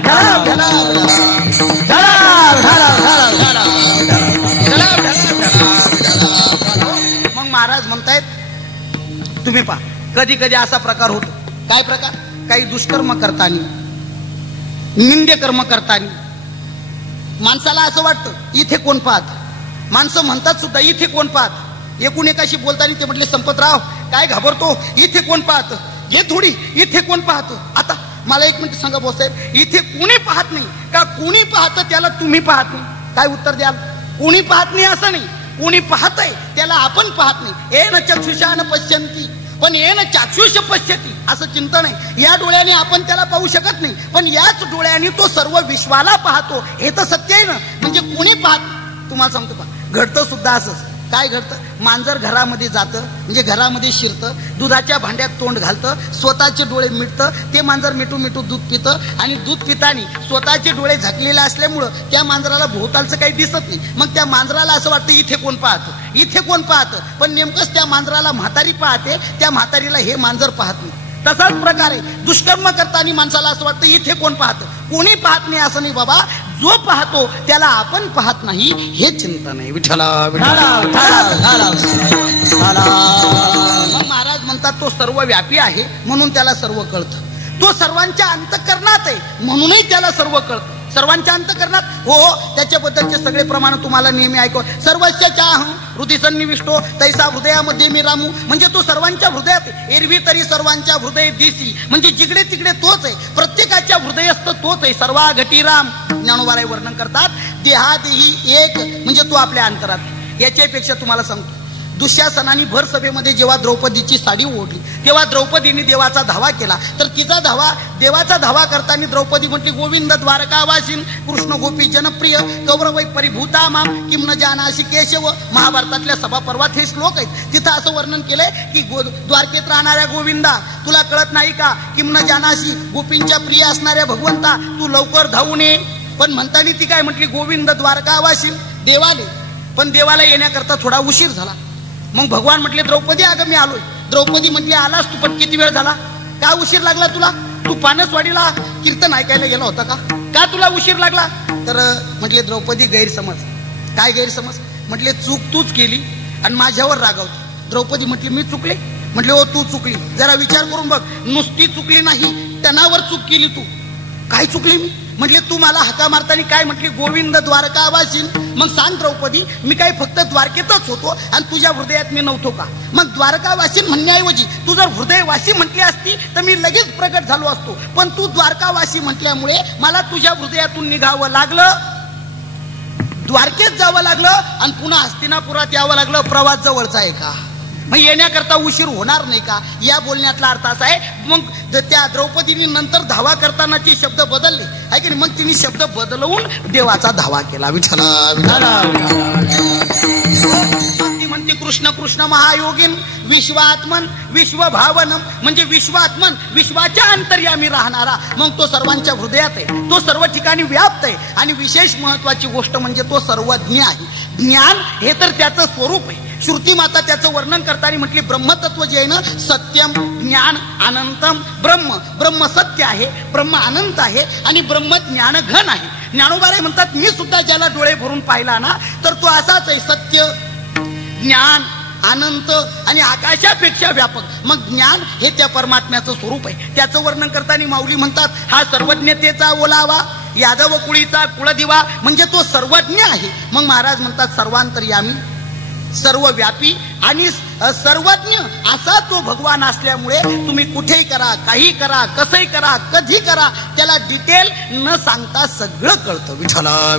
मग महाराज म्हणतायत तुम्ही पहा, कधी कधी असा प्रकार होतो. काय प्रकार? काही दुष्कर्म करताना, निंद्य कर्म करताना माणसाला असं वाटतं इथे कोण पाहत. माणसं म्हणतात सुद्धा इथे कोण पाहत. एकूण एकाशी बोलताना ते म्हटले संपतराव काय घाबरतो, इथे कोण पाहत, हे थोडी इथे कोण पाहतो. आता मला एक मिनिट सांगा भाऊसाहेब, इथे कोणी पाहत नाही का? कोणी पाहतं त्याला तुम्ही पाहत नाही, काय उत्तर द्याल? कोणी पाहत नाही असं नाही, कोणी पाहतंय त्याला आपण पाहत नाही. एन चक्षुषान पश्यन्ति, पण एन चाक्षुष पश्यती असं चिंतन आहे. या डोळ्याने आपण त्याला पाहू शकत नाही, पण याच डोळ्याने तो सर्व विश्वाला पाहतो, हे तर सत्य आहे ना. म्हणजे कोणी पाहत. तुम्हाला सांगतो का, घडतं सुद्धा असंच. काय घडतं? मांजर घरामध्ये जातं, म्हणजे घरामध्ये शिरतं, दुधाच्या भांड्यात तोंड घालतं, स्वतःचे डोळे मिटतं, ते मांजर मिठू मिठू दूध पितं, आणि दूध पिताना स्वतःचे डोळे झाकलेले असल्यामुळं त्या मांजराला भोवतालचं काही दिसत नाही. मग त्या मांजराला असं वाटतं इथे कोण पाहतं, इथे कोण पाहतं, पण नेमकंच त्या मांजराला म्हातारी पाहते, त्या म्हातारीला हे मांजर पाहत नाही. तसाच प्रकार आहे. दुष्कर्म करताना माणसाला असं वाटतं इथे कोण पाहतं, कोणी पाहत नाही असं नाही बाबा, जो पाहतो त्याला आपण पाहत नाही हे चिंतन आहे. विठ्ठला मग महाराज म्हणतात तो सर्व व्यापी आहे म्हणून त्याला सर्व कळतं, तो सर्वांच्या अंतःकरणात आहे म्हणूनही त्याला सर्व कळतं. सर्वांच्या अंतःकरणात हो, त्याच्याबद्दलचे सगळे प्रमाण तुम्हाला नेहमी ऐकव. सर्वस्य चाहं हृदय सन्निविष्टो तैसा हृदयामध्ये मी रामू, म्हणजे तो सर्वांच्या हृदयात आहे. एरवी तरी सर्वांच्या हृदय दिसी, म्हणजे जिकडे तिकडे तोच आहे, प्रत्येकाच्या हृदयस्थ तोच आहे. सर्वा घटी राम. ज्ञानोबाराय वर्णन करतात देहादेही एक, म्हणजे तो आपल्या अंतरात. याच्यापेक्षा तुम्हाला सांगतो, दुःशासनाने भर सभेमध्ये जेव्हा द्रौपदीची साडी ओढली तेव्हा द्रौपदीने देवाचा धावा केला. तर तिचा धावा, देवाचा धावा करताना द्रौपदी म्हटली गोविंद द्वारकावासीन कृष्ण गोपी जनप्रिय कौरवै परिभूता माम किम न जानासी केशव. महाभारतातल्या सभा पर्वात हे श्लोक आहेत. तिथं असं वर्णन केलंय की द्वारकेत राहणाऱ्या गोविंदा तुला कळत नाही का, किम न जानासी गोपींच्या प्रिय असणाऱ्या भगवंता तू लवकर धावून ये. पण म्हणताना ती काय म्हटली गोविंद द्वारकावासीन, देवाले. पण देवाला येण्याकरता थोडा उशीर झाला. मग भगवान म्हटले द्रौपदी अगं मी आलोय. द्रौपदी म्हटली आलास तू, पण किती वेळ झाला, का उशीर लागला तुला, तू पानसवाडीला कीर्तन ऐकायला गेला होता का तुला उशीर लागला. तर म्हटले द्रौपदी गैरसमज. काय गैरसमज? म्हटले चूक तूच केली आणि माझ्यावर रागावते. द्रौपदी म्हटली मी चुकले. म्हटले हो तू चुकली, जरा विचार करून बघ, नुसती चुकली नाही टनावर चूक केली तू. काय चुकली मी? म्हटले तू मला हाका मारताना काय म्हटली गोविंद द्वारकावासीन. मग सांग द्रौपदी, मी काय फक्त द्वारकेतच होतो आणि तुझ्या हृदयात मी नव्हतो का? मग द्वारकावासीन म्हणण्याऐवजी तू जर हृदयवासी म्हटली असती तर मी लगेच प्रकट झालो असतो, पण तू द्वारकावासी म्हटल्यामुळे मला तुझ्या हृदयातून निघावं लागलं, द्वारकेत जावं लागलं आणि पुन्हा हस्तिनापुरात यावं लागलं. प्रवास जवळचा आहे का? मग येण्याकरता उशीर होणार नाही का? या बोलण्यातला अर्थ असा आहे. मग त्या द्रौपदीने नंतर धावा करताना ते शब्द बदलले आहे की नाही, मग तिने शब्द बदलवून देवाचा धावा केला. विठ्ठला ती म्हणते कृष्ण कृष्ण महायोगीन विश्वात्मन विश्वभावनम, म्हणजे विश्वात्मन विश्वाच्या अंतर्यामी राहणारा. मग तो सर्वांच्या हृदयात आहे, तो सर्व ठिकाणी व्याप्त आहे. आणि विशेष महत्वाची गोष्ट म्हणजे तो सर्वज्ञ आहे. ज्ञान हे तर त्याचं स्वरूप आहे. श्रुती माता त्याचं वर्णन करताना म्हटली ब्रह्मतत्व जे आहे ना, सत्यम ज्ञान अनंतम ब्रह्म. ब्रह्म सत्य आहे, ब्रह्म अनंत आहे आणि ब्रह्म ज्ञान घन आहे. ज्ञानोबाराय म्हणतात मी सुद्धा ज्याला डोळे भरून पाहिला ना तर तो असाच आहे, सत्य ज्ञान अनंत आणि आकाशापेक्षा व्यापक. मग ज्ञान हे त्या परमात्म्याचं स्वरूप आहे. त्याचं वर्णन करताना माऊली म्हणतात हा सर्वज्ञतेचा ओलावा यादव कुळीचा कुळदिवा म्हणजे तो सर्वज्ञ आहे. मग महाराज म्हणतात सर्वांतर्यामी, सर्वव्यापी आणि सर्वज्ञ असा तो भगवान असल्यामुळे तुम्ही कुठेही करा, काही करा, कसंही करा, कधी करा, त्याला डिटेल न सांगता सगळं कळतं. विठ्ठला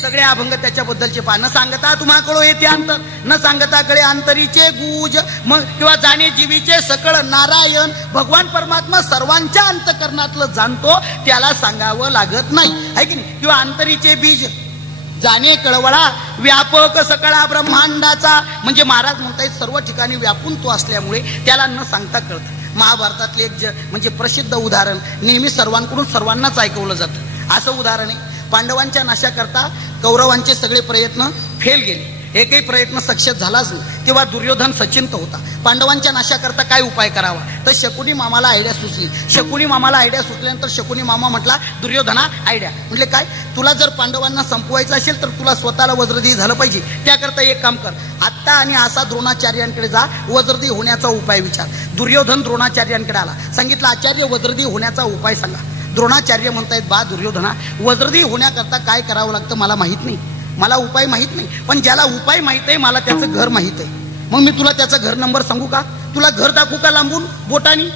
सगळे अभंग त्याच्याबद्दलचे पहा. न सांगता तुम्हाकडे येते अंतर, न सांगता कळे अंतरीचे गुज, मग किंवा जाणे जीवीचे सकळ नारायण. भगवान परमात्मा सर्वांच्या अंतकरणातलं जाणतो, त्याला सांगावं लागत नाही, आहे की नाही. किंवा अंतरीचे बीज जाणे कळवळा व्यापक सकळा ब्रह्मांडाचा, म्हणजे महाराज म्हणतायत सर्व ठिकाणी व्यापून तो असल्यामुळे त्याला न सांगता कळतं. महाभारतातले एक म्हणजे प्रसिद्ध उदाहरण नेहमी सर्वांकडून सर्वांनाच ऐकवलं जातं. असं उदाहरण आहे, पांडवांच्या नाशाकरता कौरवांचे सगळे प्रयत्न फेल गेले, एकही प्रयत्न सक्सेस झालाच नाही. तेव्हा दुर्योधन सचिंत होता. पांडवांच्या नाशाकरता काय उपाय करावा, तर शकुनी मामाला आयडिया सुचली. शकुनी मामाला आयडिया सुचल्यानंतर शकुनी मामा म्हटला दुर्योधना आयडिया. म्हटले काय, तुला जर पांडवांना संपवायचं असेल तर तुला स्वतःला वज्रदेही झालं पाहिजे. त्याकरता एक काम कर, आत्ता आणि असा द्रोणाचार्यांकडे जा, वज्रदेही होण्याचा उपाय विचार. दुर्योधन द्रोणाचार्यांकडे आला, सांगितलं आचार्य वज्रदेही होण्याचा उपाय सांगा. द्रोणाचार्य म्हणतायत बा दुर्योधना, वज्रदेही होण्याकरता काय करावं लागतं मला माहित नाही, मला उपाय माहित नाही, पण ज्याला उपाय माहित आहे मला त्याचं घर माहित आहे. मग मी तुला त्याचा घर नंबर सांगू का, तुला घर दाखवू का लांबून बोटानी.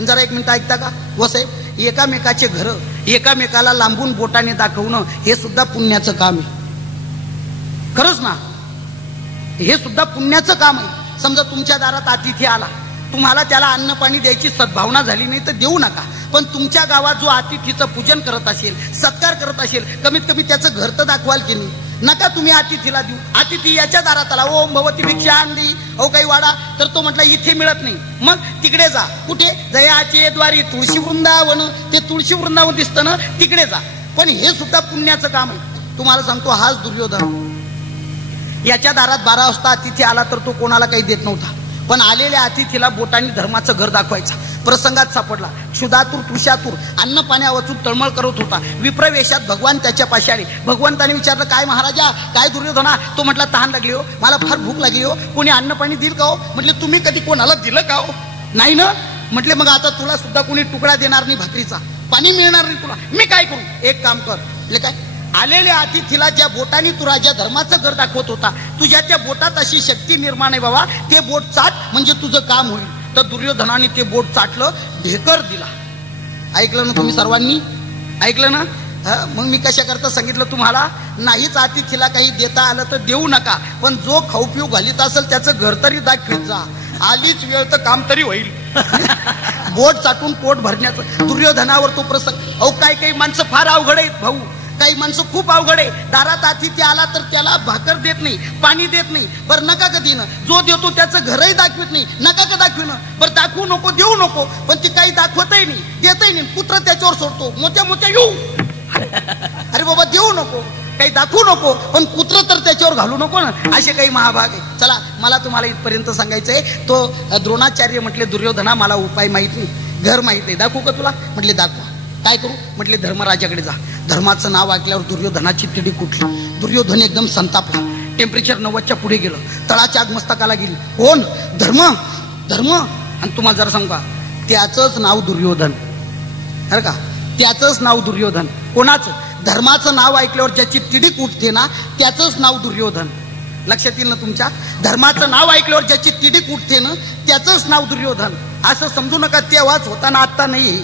जरा एक मिनिट ऐकता का वसाहेब, एकामेकाचे घर एकामेकाला लांबून बोटाने दाखवणं हे सुद्धा पुण्याचं काम आहे. खरंच ना, हे सुद्धा पुण्याचं काम आहे. समजा तुमच्या दारात अतिथी आला, तुम्हाला त्याला अन्न पाणी द्यायची सद्भावना झाली नाही तर देऊ नका, पण तुमच्या गावात जो अतिथीचं पूजन करत असेल, सत्कार करत असेल, कमीत कमी त्याचं घर तर दाखवाल की नाही. नका तुम्ही अतिथीला देऊ. अतिथी याच्या दारात आला, ओम भवती भिक्षा अंडी हो काही वाडा, तर तो म्हटला इथे मिळत नाही, मग तिकडे जा. कुठे, जयाचे द्वारी तुळशी वृंदावन, ते तुळशी वृंदावन दिसतं ना, तिकडे जा. पण हे सुद्धा पुण्याचं काम आहे. तुम्हाला सांगतो, हाच दुर्योधन. याच्या दारात 12 वाजता अतिथी आला तर तो कोणाला काही देत नव्हता, पण आलेल्या अतिथीला बोटांनी धर्माचं घर दाखवायचा. प्रसंगात सापडला, क्षुधातूर तृषातूर अन्न पाण्या वाचून तळमळ करत होता. विप्रवेशात भगवान त्याच्या पाशी आले. भगवंताने विचारलं, काय महाराजा, काय दुर्योधना. तो म्हटला तहान लागली हो, मला फार भूक लागली हो, कोणी अन्न पाणी दिल का हो. म्हटले तुम्ही कधी कोणाला दिलं का हो, नाही ना. म्हटले मग आता तुला सुद्धा कोणी तुकडा देणार नाही भाकरीचा, पाणी मिळणार नाही तुला, मी काय करू. एक काम कर. म्हटले काय, आलेल्या अतिथीला ज्या बोटाने तू राजा धर्माचं घर दाखवत होता, तुझ्या त्या बोटात अशी शक्ती निर्माण आहे बाबा, ते बोट चाट म्हणजे तुझं काम होईल. तर दुर्योधनाने ते बोट चाटलं, ढेकर दिला. ऐकलं ना तुम्ही सर्वांनी, ऐकलं ना. मग मी कशा करता सांगितलं तुम्हाला, नाहीच अतिथीला काही देता आलं तर देऊ नका, पण जो खाऊ पिऊ घालीत असेल त्याचं घर तरी दाखवीत जा. आलीच वेळ तर काम तरी होईल. बोट चाटून पोट भरण्याचं दुर्योधनावर तो प्रसंग. अहो काही माणसं फार अवघड आहेत भाऊ, काही माणसं खूप अवघड आहे. दारात अतिथी आला तर त्याला भाकर देत नाही, पाणी देत नाही. बरं नका कधी ना, जो देतो त्याचं घरही दाखवत नाही, नका का दाखविन. बरं दाखवू नको, देऊ नको, पण ती काही दाखवतही नाही, देतही नाही. पुत्र त्याच्यावर सोडतो, मोठ्या येऊ. अरे बाबा देऊ नको, काही दाखवू नको, पण कुत्र तर त्याच्यावर घालू नको ना. असे काही महाभाग आहे. चला, मला तुम्हाला इथपर्यंत सांगायचंय. तो द्रोणाचार्य म्हटले दुर्योधना, मला उपाय माहित नाही, घर माहित नाही, दाखवू का तुला. म्हटले दाखवा. काय करू. म्हटले धर्मराजाकडे जा. धर्माचं नाव ऐकल्यावर दुर्योधनाची तिडी कुठली. दुर्योधन एकदम संतापला. टेम्परेचर 90च्या पुढे गेलं, तळाच्या आग मस्तकाला गेली. कोण, धर्म. धर्म. आणि तुम्हाला जरा सांगू का, त्याचंच नाव दुर्योधन. बरं का, त्याचंच नाव दुर्योधन. कोणाचं, धर्माचं नाव ऐकल्यावर ज्याची तिडीक उठते ना, त्याचंच नाव दुर्योधन. लक्षात येईल ना तुमच्या, धर्माचं नाव ऐकल्यावर ज्याची तिडीक उठते ना, त्याचंच नाव दुर्योधन. असं समजू नका तेव्हाच होता ना, आता नाही.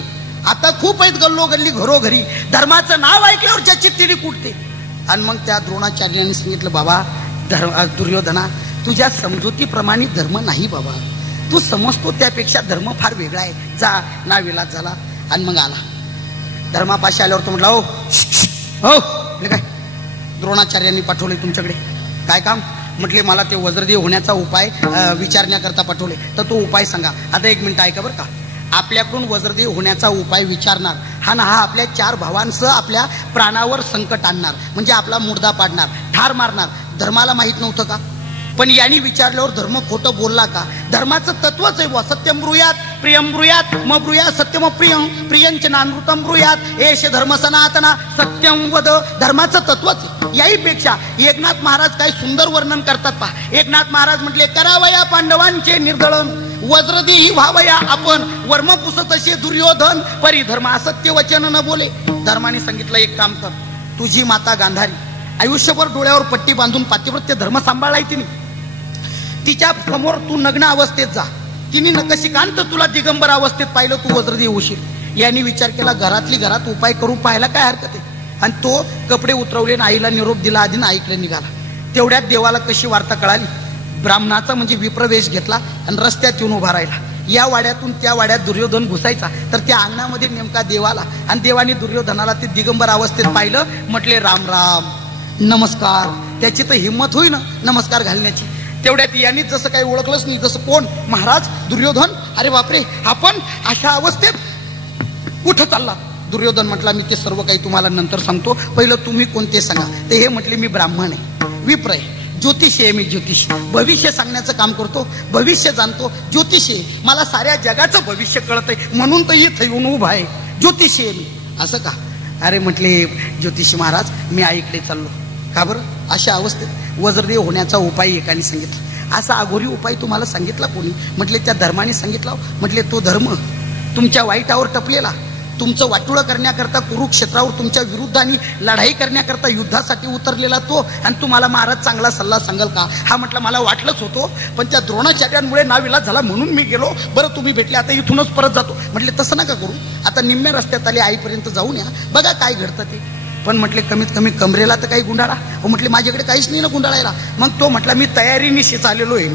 आता खूप आहेत गल्लोगल्ली घरोघरी, धर्माचं नाव ऐकल्यावर ज्याची तिडीक उठते. आणि मग त्या द्रोणाचार्यांनी सांगितलं, बाबा दुर्योधना, तुझ्या समजुतीप्रमाणे धर्म नाही बाबा, तू समजतो त्यापेक्षा धर्म फार वेगळा आहे. जा. नाविलाज झाला आणि मग आला. धर्मापाशी आल्यावर तो म्हटला, हो हो काय द्रोणाचार्यांनी पाठवले तुमच्याकडे, काय काम. म्हटले मला ते वज्रदेव होण्याचा उपाय विचारण्याकरता पाठवले, तर तो उपाय सांगा. आता एक मिनिट ऐका बरं का. आपल्याकडून वज्रदेव होण्याचा उपाय विचारणार हा आपल्या 4 भावांसह आपल्या प्राणावर संकट आणणार, म्हणजे आपला मुर्दा पाडणार, ठार मारणार. धर्माला माहित नव्हतं का, पण यांनी विचारल्यावर धर्म खोटं बोलला का? धर्माचं तत्वच आहे, सत्यम ब्रूयात प्रियम ब्रूयात म ब्रूयात सत्यम प्रियम प्रियंच नानृतम ब्रूयात एष धर्म सनातना सत्यम वद. धर्माचं तत्वच आहे. याहीपेक्षा एकनाथ महाराज काय सुंदर वर्णन करतात पहा. एकनाथ महाराज म्हटले, करावया पांडवांचे निर्दळन, वज्रदेही व्हावया आपण, वर्म पुसतसे दुर्योधन, परी धर्म असत्य वचन न बोले. धर्माने सांगितलं, एक काम कर, तुझी माता गांधारी आयुष्यभर डोळ्यावर पट्टी बांधून पातिव्रत्य धर्म सांभाळलाय तिने. तिच्या समोर तू नग्न अवस्थेत जा. तिने नकशिकांत तुला दिगंबर अवस्थेत पाहिलं, तू वज्रदेह होशील. यांनी विचार केला, घरातली घरात उपाय करून पाहायला काय हरकत आहे. आणि तो कपडे उतरवले आणि आईला निरोप दिला. आधी ना ऐकले निघाला. तेवढ्यात देवाला कशी वार्ता कळाली. ब्राह्मणाचा म्हणजे विप्रवेश घेतला आणि रस्त्यात येऊन उभा राहिला. या वाड्यातून त्या वाड्यात दुर्योधन घुसायचा, तर त्या अंगणामध्ये नेमका देवाला आणि देवाने दुर्योधनाला ते दिगंबर अवस्थेत पाहिलं. म्हटले, राम राम नमस्कार. त्याची तर हिंमत होई ना नमस्कार घालण्याची. तेवढ्यात यांनी जसं काही ओळखलंच नाही. जसं कोण? महाराज दुर्योधन. अरे बापरे, आपण अशा अवस्थेत कुठं चालला? दुर्योधन म्हटला, मी ते सर्व काही तुम्हाला नंतर सांगतो, पहिलं तुम्ही कोणते सांगा. ते हे म्हटले, मी ब्राह्मण आहे, विप्र आहे, ज्योतिषी आहे. मी ज्योतिषी, भविष्य सांगण्याचं काम करतो, भविष्य जाणतो, ज्योतिषी आहे. मला साऱ्या जगाचं भविष्य कळतंय, म्हणून तर इथं येऊन उभा आहे. ज्योतिषी आहे मी. असं का? अरे म्हटले, ज्योतिषी महाराज मी आईकडे चाललो. का बरं? अशा अवस्थेत वज्रदेह होण्याचा उपाय एकाने सांगितला. असा अघोरी उपाय तुम्हाला सांगितला कोणी? म्हटले, त्या धर्माने सांगितला. म्हटले, तो धर्म तुमच्या वाईटावर टपलेला, तुमचं वाटोळं करण्याकरता कुरुक्षेत्रावर तुमच्या विरुद्धाने लढाई करण्याकरता युद्धासाठी उतरलेला तो, आणि तुम्हाला महाराज चांगला सल्ला सांगाल का? हा म्हटलं, मला वाटलंच होतो, पण त्या द्रोणाचार्यांमुळे नाविलाज झाला म्हणून मी गेलो. बरं तुम्ही भेटले, आता इथूनच परत जातो. म्हटले, तसं नका करू, आता निम्म्या रस्त्यात आले, आईपर्यंत जाऊन या, बघा काय घडतं ते. पण म्हटले, कमीत कमी कमरेला तर काही गुंडाळा. म्हटले, माझ्याकडे काहीच नाही ना गुंडाळायला. मग तो म्हटला, मी तयारीनिशीच आलेलो आहे.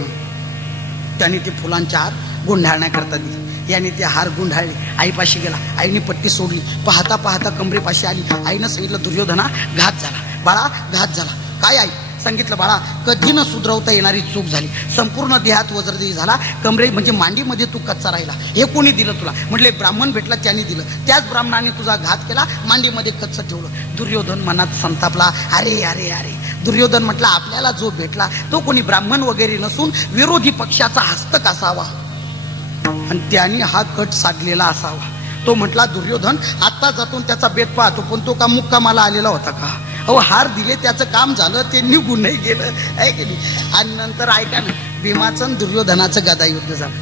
त्याने ते फुलांच्या हार गुंडाळण्याकरता दिले. याने ते हार गुंडाळले. आईपाशी गेला. आईने पट्टी सोडली. पाहता पाहता कमरेपाशी आली. आईनं सांगितलं, दुर्योधना घात झाला. बाळा घात झाला. काय आई? सांगितलं, बाळा कधी न सुधरवता येणारी चूक झाली. संपूर्ण देहात वज्रदेह झाला. कमरे म्हणजे मांडीमध्ये तू कच्चा राहिला. हे कोणी दिलं तुला? म्हटले, ब्राह्मण भेटला त्याने दिलं. त्याच ब्राह्मणाने तुझा घात केला, मांडीमध्ये कच्चं ठेवलं. दुर्योधन मनात संतापला. अरे अरे अरे. दुर्योधन म्हटला, आपल्याला जो भेटला तो कोणी ब्राह्मण वगैरे नसून विरोधी पक्षाचा हस्तक असावा आणि त्याने हा कट साधलेला असावा. तो म्हटला, दुर्योधन आता जातो त्याचा बेत पाहतो, पण तो का मुक्कामाला आलेला होता का? अहो, हार दिले, त्याचं काम झालं, ते निघून नाही गेलं आहे की नाही. आणि नंतर ऐका ना, भीमाचं दुर्योधनाचं गदा युद्ध झालं.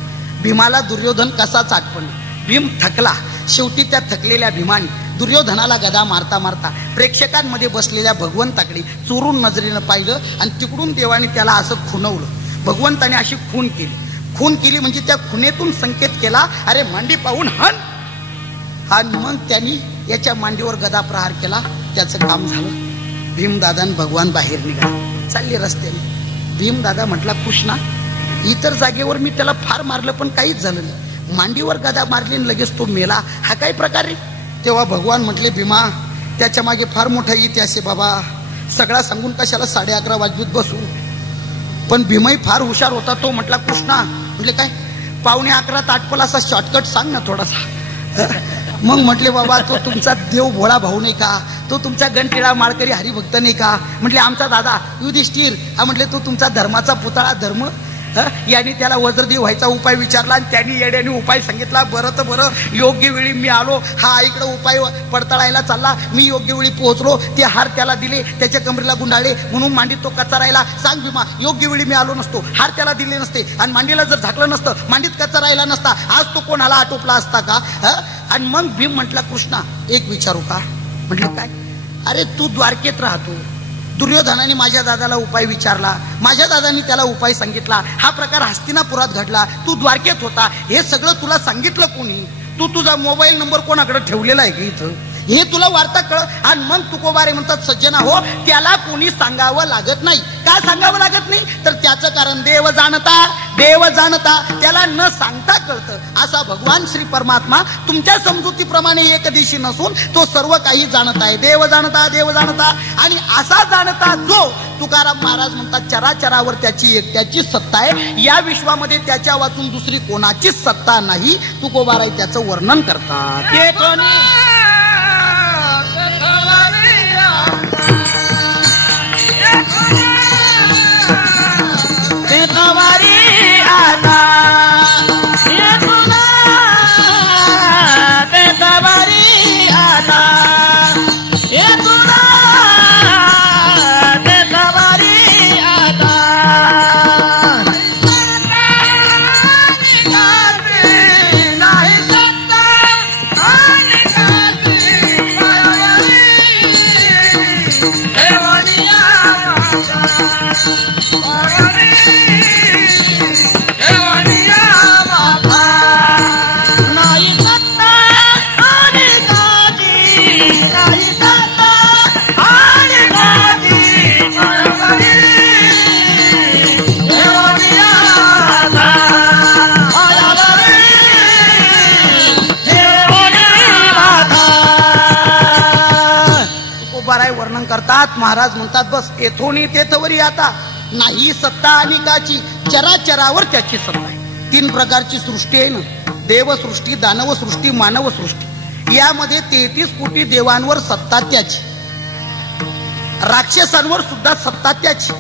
भीमाला दुर्योधन कसा चाटपणला. भीम थकला. शेवटी त्या थकलेल्या भीमाने दुर्योधनाला गदा मारता मारता प्रेक्षकांमध्ये बसलेल्या भगवंताकडे चोरून नजरेनं पाहिलं आणि तिकडून देवाने त्याला असं खुणवलं. भगवंताने अशी खून केली म्हणजे त्या खुनेतून संकेत केला, अरे मांडी पाहून हन. आणि मग त्यांनी याच्या मांडीवर गदा प्रहार केला. त्याचं काम झालं. भीमदादान भगवान बाहेर निघाला. चालले रस्त्याने. भीमदादा म्हटला, कृष्णा इतर जागेवर मी त्याला फार मारलं पण काहीच झालं नाही, मांडीवर गदा मारली आणि लगेच तो मेला, हा काय प्रकार आहे? तेव्हा भगवान म्हटले, भीमा त्याच्या मागे फार मोठा इतिहास आहे बाबा, सगळा सांगून कशाला 11:30 वाजवीत बसू. पण भीमाई फार हुशार होता. तो म्हटला, कृष्णा म्हटले काय 11:15 आटपला असा शॉर्टकट सांग ना थोडासा. मग म्हटले, बाबा तो तुमचा देव भोळा भाऊ नाही का? तो तुमचा गणटिळा माळकरी हरिभक्त नाही का? म्हटले, आमचा दादा युधिष्ठिर. हा म्हटले, तो तुमचा धर्माचा पुतळा धर्म. यांनी त्याला वज्रदेह व्हायचा उपाय विचारला आणि त्यांनी येड्याने उपाय सांगितला. बरं तर बरं, योग्य वेळी मी आलो. हा इकडे उपाय पडताळायला चालला. मी योग्य वेळी पोहोचलो. ते हार त्याला दिले, त्याच्या कमरेला गुंडाळले, म्हणून मांडीत तो कच्चा राहिला. सांग भीमा, योग्य वेळी मी आलो नसतो, हार त्याला दिले नसते आणि मांडीला जर झाकलं नसतं, मांडीत कच्चा राहिला नसता, आज तो कोणाला आटोपला असता का? आणि मग भीम म्हटला, कृष्णा एक विचारू का? म्हटलं काय? अरे तू द्वारकेत राहतो. दुर्योधनाने माझ्या दादाला उपाय विचारला, माझ्या दादानी त्याला उपाय सांगितला. हा प्रकार हस्तिनापुरात घडला. तू द्वारकेत होता. हे सगळं तुला सांगितलं कोणी? तू तुझा मोबाईल नंबर कोणाकडे ठेवलेला आहे की इथं? हे तुला वार्ता कळ. आणि मग तुकोबारे म्हणतात, सज्जना हो, त्याला कोणी सांगावं लागत नाही. का सांगावं लागत नाही? तर त्याचं कारण देव जाणता त्याला न सांगता कळतं. असा भगवान श्री परमात्मा तुमच्या समजुतीप्रमाणे एकदिशी नसून तो सर्व काही जाणत आहे. देव जाणता आणि असा जाणता जो तुकाराम महाराज म्हणतात, चराचरावर त्याची एकट्याची सत्ता आहे. या विश्वामध्ये त्याच्या वाचून दुसरी कोणाचीच सत्ता नाही. तुकोबाराय त्याचं वर्णन करतात. ते कोणी करतात. महाराज म्हणतात बस येथोनी तेथवरी आता नाही सत्ता अनिकाची, चराचरावर त्याची सत्ता आहे. 3 प्रकारची सृष्टी आहे ना, देवसृष्टी, दानवसृष्टी, मानवसृष्टी. यामध्ये 33 कोटी देवांवर सत्ता त्याची, राक्षसांवर सुद्धा सत्ता त्याची,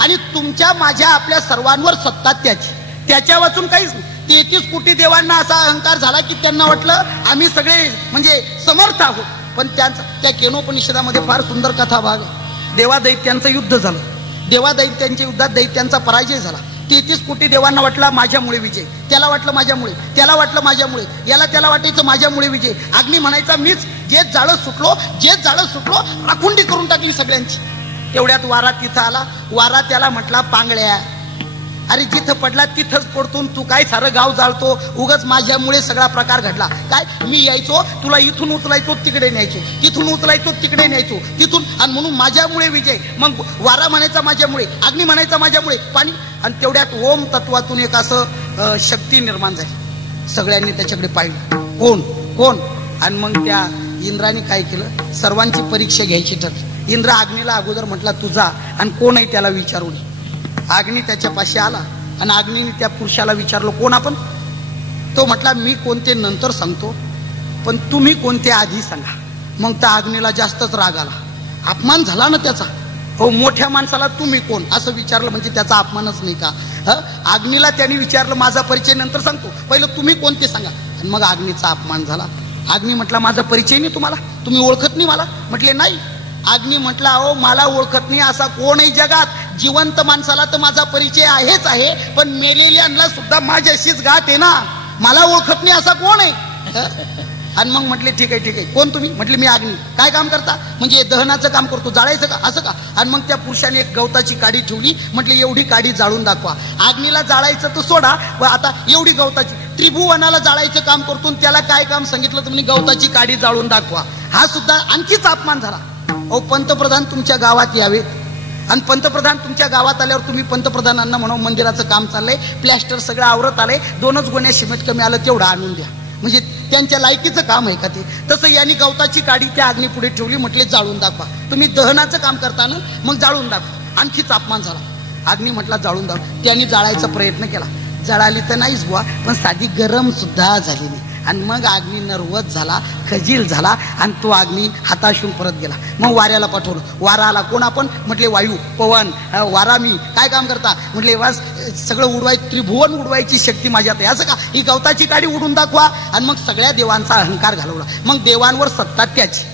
आणि तुमच्या माझ्या आपल्या सर्वांवर सत्ता त्याची. त्याच्या वाचून काहीच नाही. 33 कोटी देवांना असा अहंकार झाला की त्यांना वाटलं आम्ही सगळे म्हणजे समर्थ आहोत. पण त्या केनोपनिषदामध्ये फार सुंदर कथा भाग आहे. देवादैत्यांचं युद्ध झालं. देवादैत्यांच्या युद्धात दैत्यांचा पराजय झाला. 33 कोटी देवांना वाटला माझ्यामुळे विजय, त्याला वाटलं माझ्यामुळे, त्याला वाटलं माझ्यामुळे, याला त्याला वाटायचं माझ्यामुळे विजय. अग्नी म्हणायचा मीच जे जाळं सुटलो राखुंडी करून टाकली सगळ्यांची. तेवढ्यात वारा तिथं आला. वारा त्याला म्हटला पांगळ्या, अरे जिथं पडला तिथंच पडतो, तू काय सारं गाव जाळतो, उगाच माझ्यामुळे सगळा प्रकार घडला. काय मी यायचो तुला इथून उचलायचो तिकडे न्यायचो, तिथून उचलायचो तिकडे न्यायचो, तिथून, आणि म्हणून माझ्यामुळे विजय. मग वारा म्हणायचा माझ्यामुळे, अग्नी म्हणायचा माझ्यामुळे, पाणी. आणि तेवढ्यात ओम तत्वातून एक असं शक्ती निर्माण झाली. सगळ्यांनी त्याच्याकडे पाहिलं, कोण कोण. आणि मग त्या इंद्राने काय केलं, सर्वांची परीक्षा घ्यायची ठरली. इंद्र अग्नीला अगोदर म्हटला तुझा, आणि कोण आहे त्याला विचारून. अग्नी त्याच्या पाशी आला आणि अग्नीने त्या पुरुषाला विचारलं कोण आपण. तो म्हटला मी कोणते नंतर सांगतो, पण तुम्ही कोणते आधी सांगा. मग त्या अग्नीला जास्तच राग आला, अपमान झाला ना त्याचा. हो, मोठ्या माणसाला तुम्ही कोण असं विचारलं म्हणजे त्याचा अपमानच नाही का. अग्नीला त्यांनी विचारलं माझा परिचय नंतर सांगतो, पहिलं तुम्ही कोणते सांगा. आणि मग अग्नीचा अपमान झाला. अग्नी म्हटला माझा परिचय नाही तुम्हाला, तुम्ही ओळखत नाही मला. म्हटले नाही. अग्नी म्हटला अहो मला ओळखत नाही असा कोणही जगात. जिवंत माणसाला तर माझा परिचय आहेच आहे, पण मेलेल्यांना सुद्धा माझ्याशीच घात आहे ना, मला ओळखत नाही असा कोण आहे. आणि मग म्हटले ठीक आहे कोण तुम्ही. म्हटले मी अग्नी. काय काम करता. म्हणजे दहनाचं काम करतो, जाळायचं का असं का. आणि मग त्या पुरुषाने एक गवताची काडी ठेवली. म्हटले एवढी काडी जाळून दाखवा. अग्नीला जाळायचं तर सोडा, आता एवढी गवताची, त्रिभुवनाला जाळायचं काम करतो, त्याला काय काम सांगितलं तुम्ही, गवताची काडी जाळून दाखवा. हा सुद्धा आणखीच अपमान झाला. अहो पंतप्रधान तुमच्या गावात यावेत, आणि पंतप्रधान तुमच्या गावात आल्यावर तुम्ही पंतप्रधानांना म्हणून मंदिराचं काम चाललंय, प्लॅस्टर सगळं आवरत आलंय, 2च गोण्या सिमेंट कमी आलं तेवढं आणून द्या. म्हणजे त्यांच्या लायकीचं काम आहे का ते. तसं यांनी गवताची काडी त्या अग्नी पुढे ठेवली. म्हटले जाळून दाखवा. तुम्ही दहनाचं काम करता ना, मग जाळून दाखवा. आणखीच अपमान झाला. अग्नी म्हटला जाळून दाखवा. त्यांनी जाळायचा प्रयत्न केला, जळाली तर नाहीच बुवा, पण साधी गरम सुद्धा झाली नाही. आणि मग अग्नी नर्वस झाला, खजील झाला, आणि तो अग्नी हाताशून परत गेला. मग वाऱ्याला पाठवलं. वारा आला. कोण आपण. म्हटले वायू, पवन. वारा मी. काय काम करता. म्हटले वास सगळं उडवायचं, त्रिभुवन उडवायची शक्ती माझ्यात आहे. असं का. ही गवताची काडी उडून दाखवा. आणि मग सगळ्या देवांचा अहंकार घालवला. मग देवांवर सत्ता त्याची,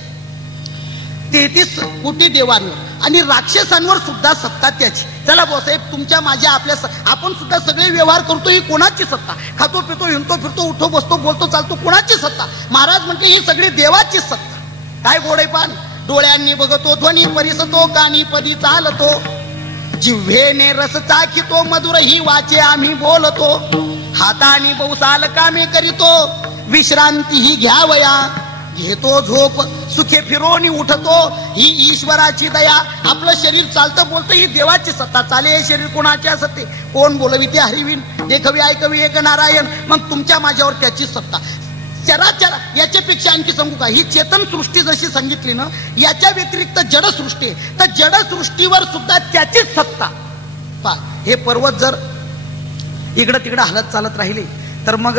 33 कोटी देवांवर, आणि राक्षसांवर सुद्धा सत्ता त्याची. चला भाऊसाहेब तुमच्या माझ्या आपल्या आपण सुद्धा सगळे व्यवहार करतो, ही कोणाची सत्ता. खातो पितो हिंडतो फिरतो उठतो बसतो बोलतो चालतो, कोणाची सत्ता. महाराज म्हटले ही सगळी देवाची सत्ता. काय गोडे पान. डोळ्यांनी बघतो, ध्वनी परिसतो, कानी पदी चालतो, जिव्हेने रस चाखितो, मधुर ही वाचे आम्ही बोलतो, हाताने बहुसाल कामे करीतो, विश्रांती ही घ्यावया, घेतो झोप सुखे फिरोनी उठतो, ही ईश्वराची दया. आपलं शरीर चालतं बोलतं, ही देवाची सत्ता. चाले हे शरीर कोणाचे असते, कोण बोलवी ते हरिविन, देखवी ऐकवी एक नारायण. मग तुमच्या माझ्यावर त्याची सत्ता. चराचर याच्यापेक्षा आणखी सांगू का, ही चेतन सृष्टी जशी सांगितली ना, याच्या व्यतिरिक्त जडसृष्टी आहे, तर जडसृष्टीवर सुद्धा त्याचीच सत्ता. पा हे पर्वत जर इकडं तिकडं हलत चालत राहिले तर मग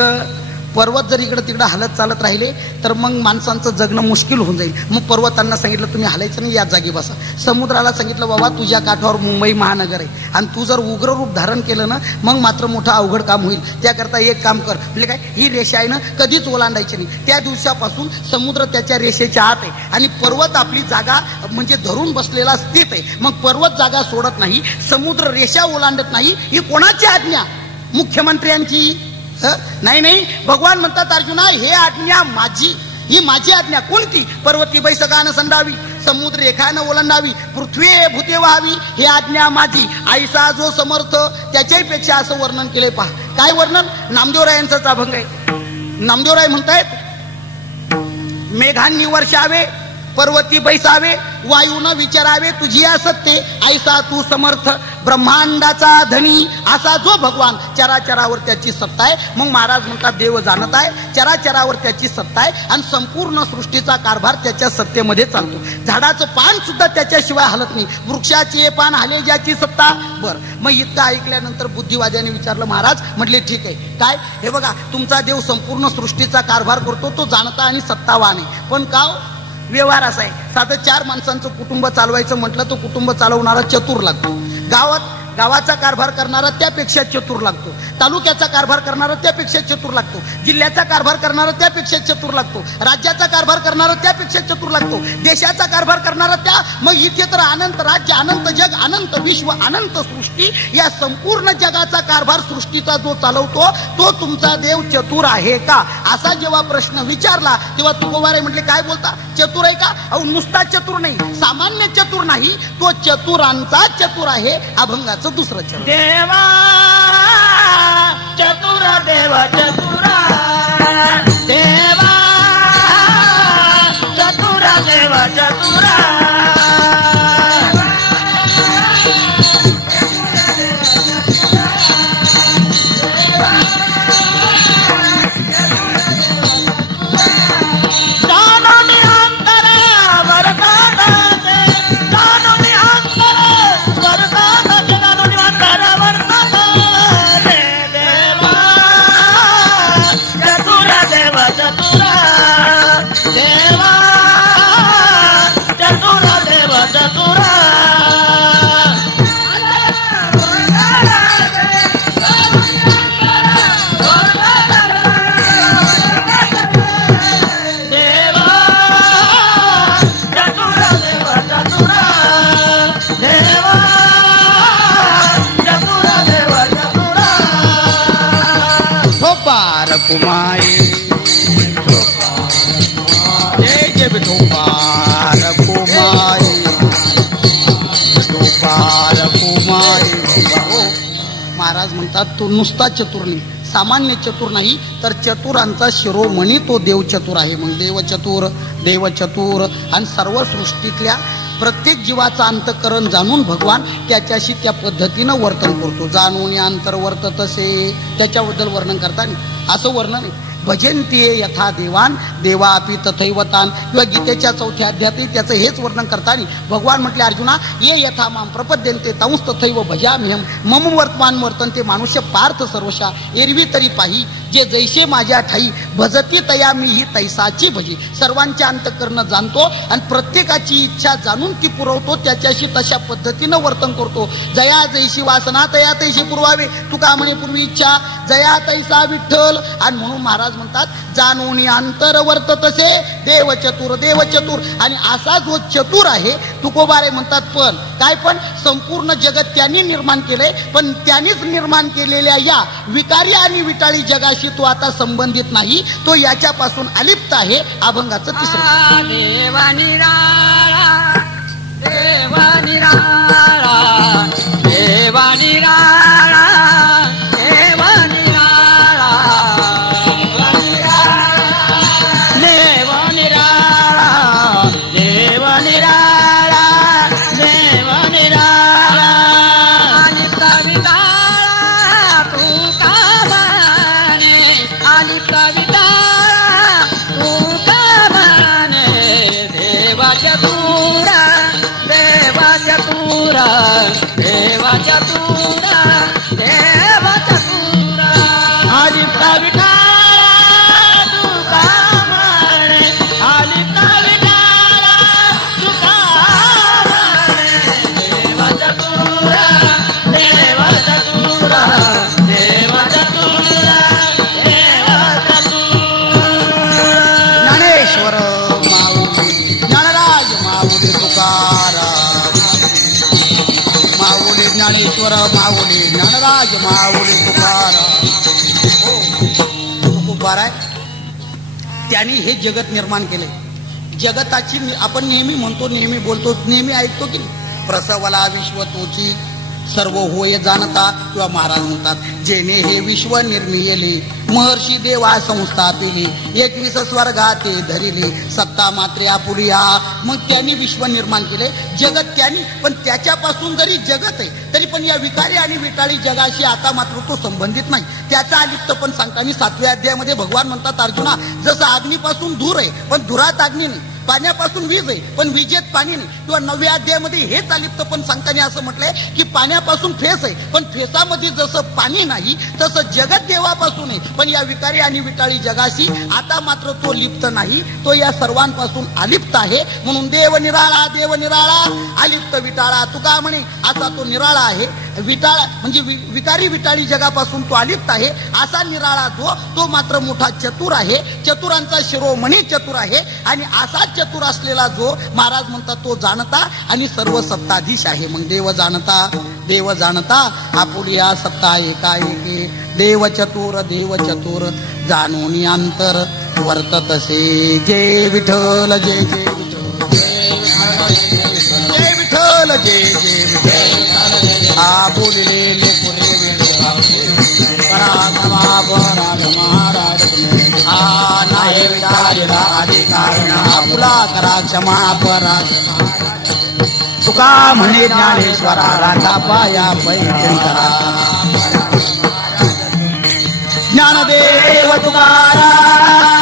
पर्वत जर इकडं तिकडं हलत चालत राहिले तर मग माणसांचं जगणं मुश्किल होऊन जाईल. मग पर्वतांना सांगितलं तुम्ही हलायचं नाही, या जागी बसा. समुद्राला सांगितलं बाबा तुझ्या काठावर मुंबई महानगर आहे, आणि तू जर उग्र रूप धारण केलं ना मग मात्र मोठं अवघड काम होईल. त्याकरता एक काम कर. म्हणजे काय, ही रेषा आहे ना कधीच ओलांडायची नाही. त्या दिवसापासून समुद्र त्याच्या रेषेच्या आत आहे, आणि पर्वत आपली जागा म्हणजे धरून बसलेला स्थित आहे. मग पर्वत जागा सोडत नाही, समुद्र रेषा ओलांडत नाही. ही कोणाची आज्ञा. मुख्यमंत्र्यांची नाही. भगवान म्हणतात अर्जुना हे आज्ञा माझी, ही माझी आज्ञा. कोणती. पर्वती बैसकान संडावी, समुद्र रेखानं ओलांडावी, पृथ्वी भूते व्हावी, ही आज्ञा माझी. आईसा जो समर्थ त्याच्याही पेक्षा असं वर्णन केलंय. पहा काय वर्णन. नामदेवरायांचाच अभंग आहे. नामदेवराय म्हणतायत मेघांनी वर्षावे पर्वती बैसावे, वायून विचारावे तुझी असत्ते, ऐसा तू समर्थ ब्रह्मांडाचा धनी, असा जो भगवान चराचरावर त्याची सत्ता आहे. मग महाराज म्हणतात देव जाणत आहे, चराचरावर त्याची सत्ता आहे आणि संपूर्ण सृष्टीचा कारभार त्याच्या सत्तेमध्ये चालतो. झाडाचं पान सुद्धा त्याच्याशिवाय हलत नाही, वृक्षाचे पान हाले ज्याची सत्ता. बर, मग इतकं ऐकल्यानंतर बुद्धिवाद्याने विचारलं, महाराज म्हटले ठीक आहे, काय हे बघा तुमचा देव संपूर्ण सृष्टीचा कारभार करतो, तो जाणता आणि सत्तावान आहे, पण का व्यवहार असा आहे, साधं 4 माणसांचं कुटुंब चालवायचं म्हटलं तर कुटुंब चालवणारा चतुर लागतो, गावाचा कारभार करणारा त्यापेक्षा चतुर लागतो, तालुक्याचा कारभार करणारा त्यापेक्षा चतुर लागतो, जिल्ह्याचा कारभार करणारा त्यापेक्षा चतुर लागतो, राज्याचा कारभार करणारा त्यापेक्षा चतुर लागतो, देशाचा कारभार करणारा त्या. मग इथे तर अनंत राज्य, अनंत जग, अनंत विश्व, अनंत सृष्टी, या संपूर्ण जगाचा कारभार सृष्टीचा जो चालवतो तो तुमचा देव चतुर आहे का, असा जेव्हा प्रश्न विचारला तेव्हा तुकोबाराय म्हटले काय बोलता, चतुर आहे का? अहो नुसता चतुर नाही, सामान्य चतुर नाही, तो चतुरांचा चतुर आहे. अभंगाचं दुसरं चरण. देवा चतुर देव चतुरा, देवा चतुर देव चतुरा, कुमाई जय जय धोपार कुमाई, धोपार कुमाई. महाराज म्हणतात तो नुसता चतुर नाही, सामान्य चतुर नाही, तर चतुरांचा शिरोमणी तो देव चतुर आहे. मग देव चतुर आणि सर्व सृष्टीतल्या प्रत्येक जीवाचा अंतःकरण जाणून भगवान त्याच्याशी त्या पद्धतीनं वर्तन करतो. जाणून अंतर्वर्त तसे, त्याच्याबद्दल वर्णन करताना असं वर्णन आहे, भजन्ते यथा देवान देवापि तथैवतान, किंवा गीतेच्या 4थ्या अध्यायात त्याचं हेच वर्णन करताना भगवान म्हटले, अर्जुना ये यथा माम प्रपद्यन्ते तंस तथैव भजाम्यहम मम वर्तमान वर्तन्ते मानुष्य पार्थ सर्वशा, एरवी तरी पाही जे जैसे माझ्या ठाई भजती तया मी ही तैसाची भजी. सर्वांच्या अंतःकरण जाणतो आणि प्रत्येकाची इच्छा जाणून ती पुरवतो, त्याच्याशी तशा पद्धतीनं वर्तन करतो. जया जैशी वासना तया तैशी पुरवावे, तुका म्हणे पूर्वी इच्छा जया तैसा विठ्ठल. आणि म्हणून महाराज म्हणतात जाणून अंतर वर्ततसे देव चतुर. आणि असा जो चतुर आहे तुकोबारे म्हणतात, पण संपूर्ण जगत त्यांनी निर्माण केलंय, पण त्यांनीच निर्माण केलेल्या या विकारी आणि विटाळी जगाशी तो आता संबंधित नाही, तो याच्यापासून अलिप्त आहे. अभंगाचं तिसरं. देवा निराळा, देवा निराळा, देवा निराळा, देवा निराळा, देव निराळा, देव निराळा, देव निराळा. आणि कविताळा तू का माने, आणि कविताळा तू का माने, देवा चतुरा, देवा चतुरा, देवा चतुरा, देवा चतुरा. आणि कविताळा तू का माने, आणि कविताळा तू का माने, देवा चतुरा, देवा चतुरा, देवा चतुरा, देवा चतुरा. ज्ञानेश्वर माऊली, ज्ञानराज माऊली तुकाराम, माऊली ज्ञानेश्वर माऊली, ज्ञानराज माऊली तुकाराम. तुकोबाराय त्यांनी हे जगत निर्माण केले. जगताची आपण नेहमी म्हणतो, नेहमी बोलतो, नेहमी ऐकतो की प्रसवला विश्व तोची, सर्व होय जाणता किंवा महाराज म्हणतात जेणे हे विश्व निर्मियले महर्षी देवा संस्थापिले 21 स्वर्गाते धरिले सत्ता मात्रे आपुलिया. मग त्यांनी विश्व निर्माण केले जगत त्यांनी, पण त्याच्यापासून जरी जगत आहे तरी पण या विकारी आणि विटाळी जगाशी आता मात्र तो संबंधित नाही. त्याचा अलिप्त पण सांगताना 7व्या अध्यायामध्ये भगवान म्हणतात अर्जुना जसं अग्नीपासून धूर आहे पण धुरात अग्नी नाही, पाण्यापासून वीज आहे पण विजेत पाणी नाही. किंवा 9व्या अध्यायामध्ये हेच अलिप्त पण सांगताना असं म्हटलंय की पाण्यापासून फेस आहे पण फेसामध्ये जसं पाणी नाही तसं जगत देवापासून आहे, पण या विकारी आणि विटाळी जगाशी आता मात्र तो लिप्त नाही, तो या सर्वांपासून अलिप्त आहे. म्हणून देव निराळा अलिप्त विटाळा. तुका म्हणे असा तो निराळा आहे. विटाळा म्हणजे विकारी विटाळी जगापासून तो अलिप्त आहे. असा निराळा तो मात्र मोठा चतुर आहे, चतुरांचा शिरोमणी चतुर आहे. आणि असा चतुर असलेला जो महाराज म्हणतात तो जाणता आणि सर्व सत्ताधीश आहे. मग देव जाणता आपुलिया सत्ता एकाएकी देव चतुर जाणून अंतर वर्ततसे. जय विठ्ठल जय जय विठ्ठल जय जय विठ्ठल. आ बोललेले आपुला करा क्षमा परा. तुका म्हणे ज्ञानेश्वरा राजा पाया पैठणकरा. ज्ञानदेव तुकाराम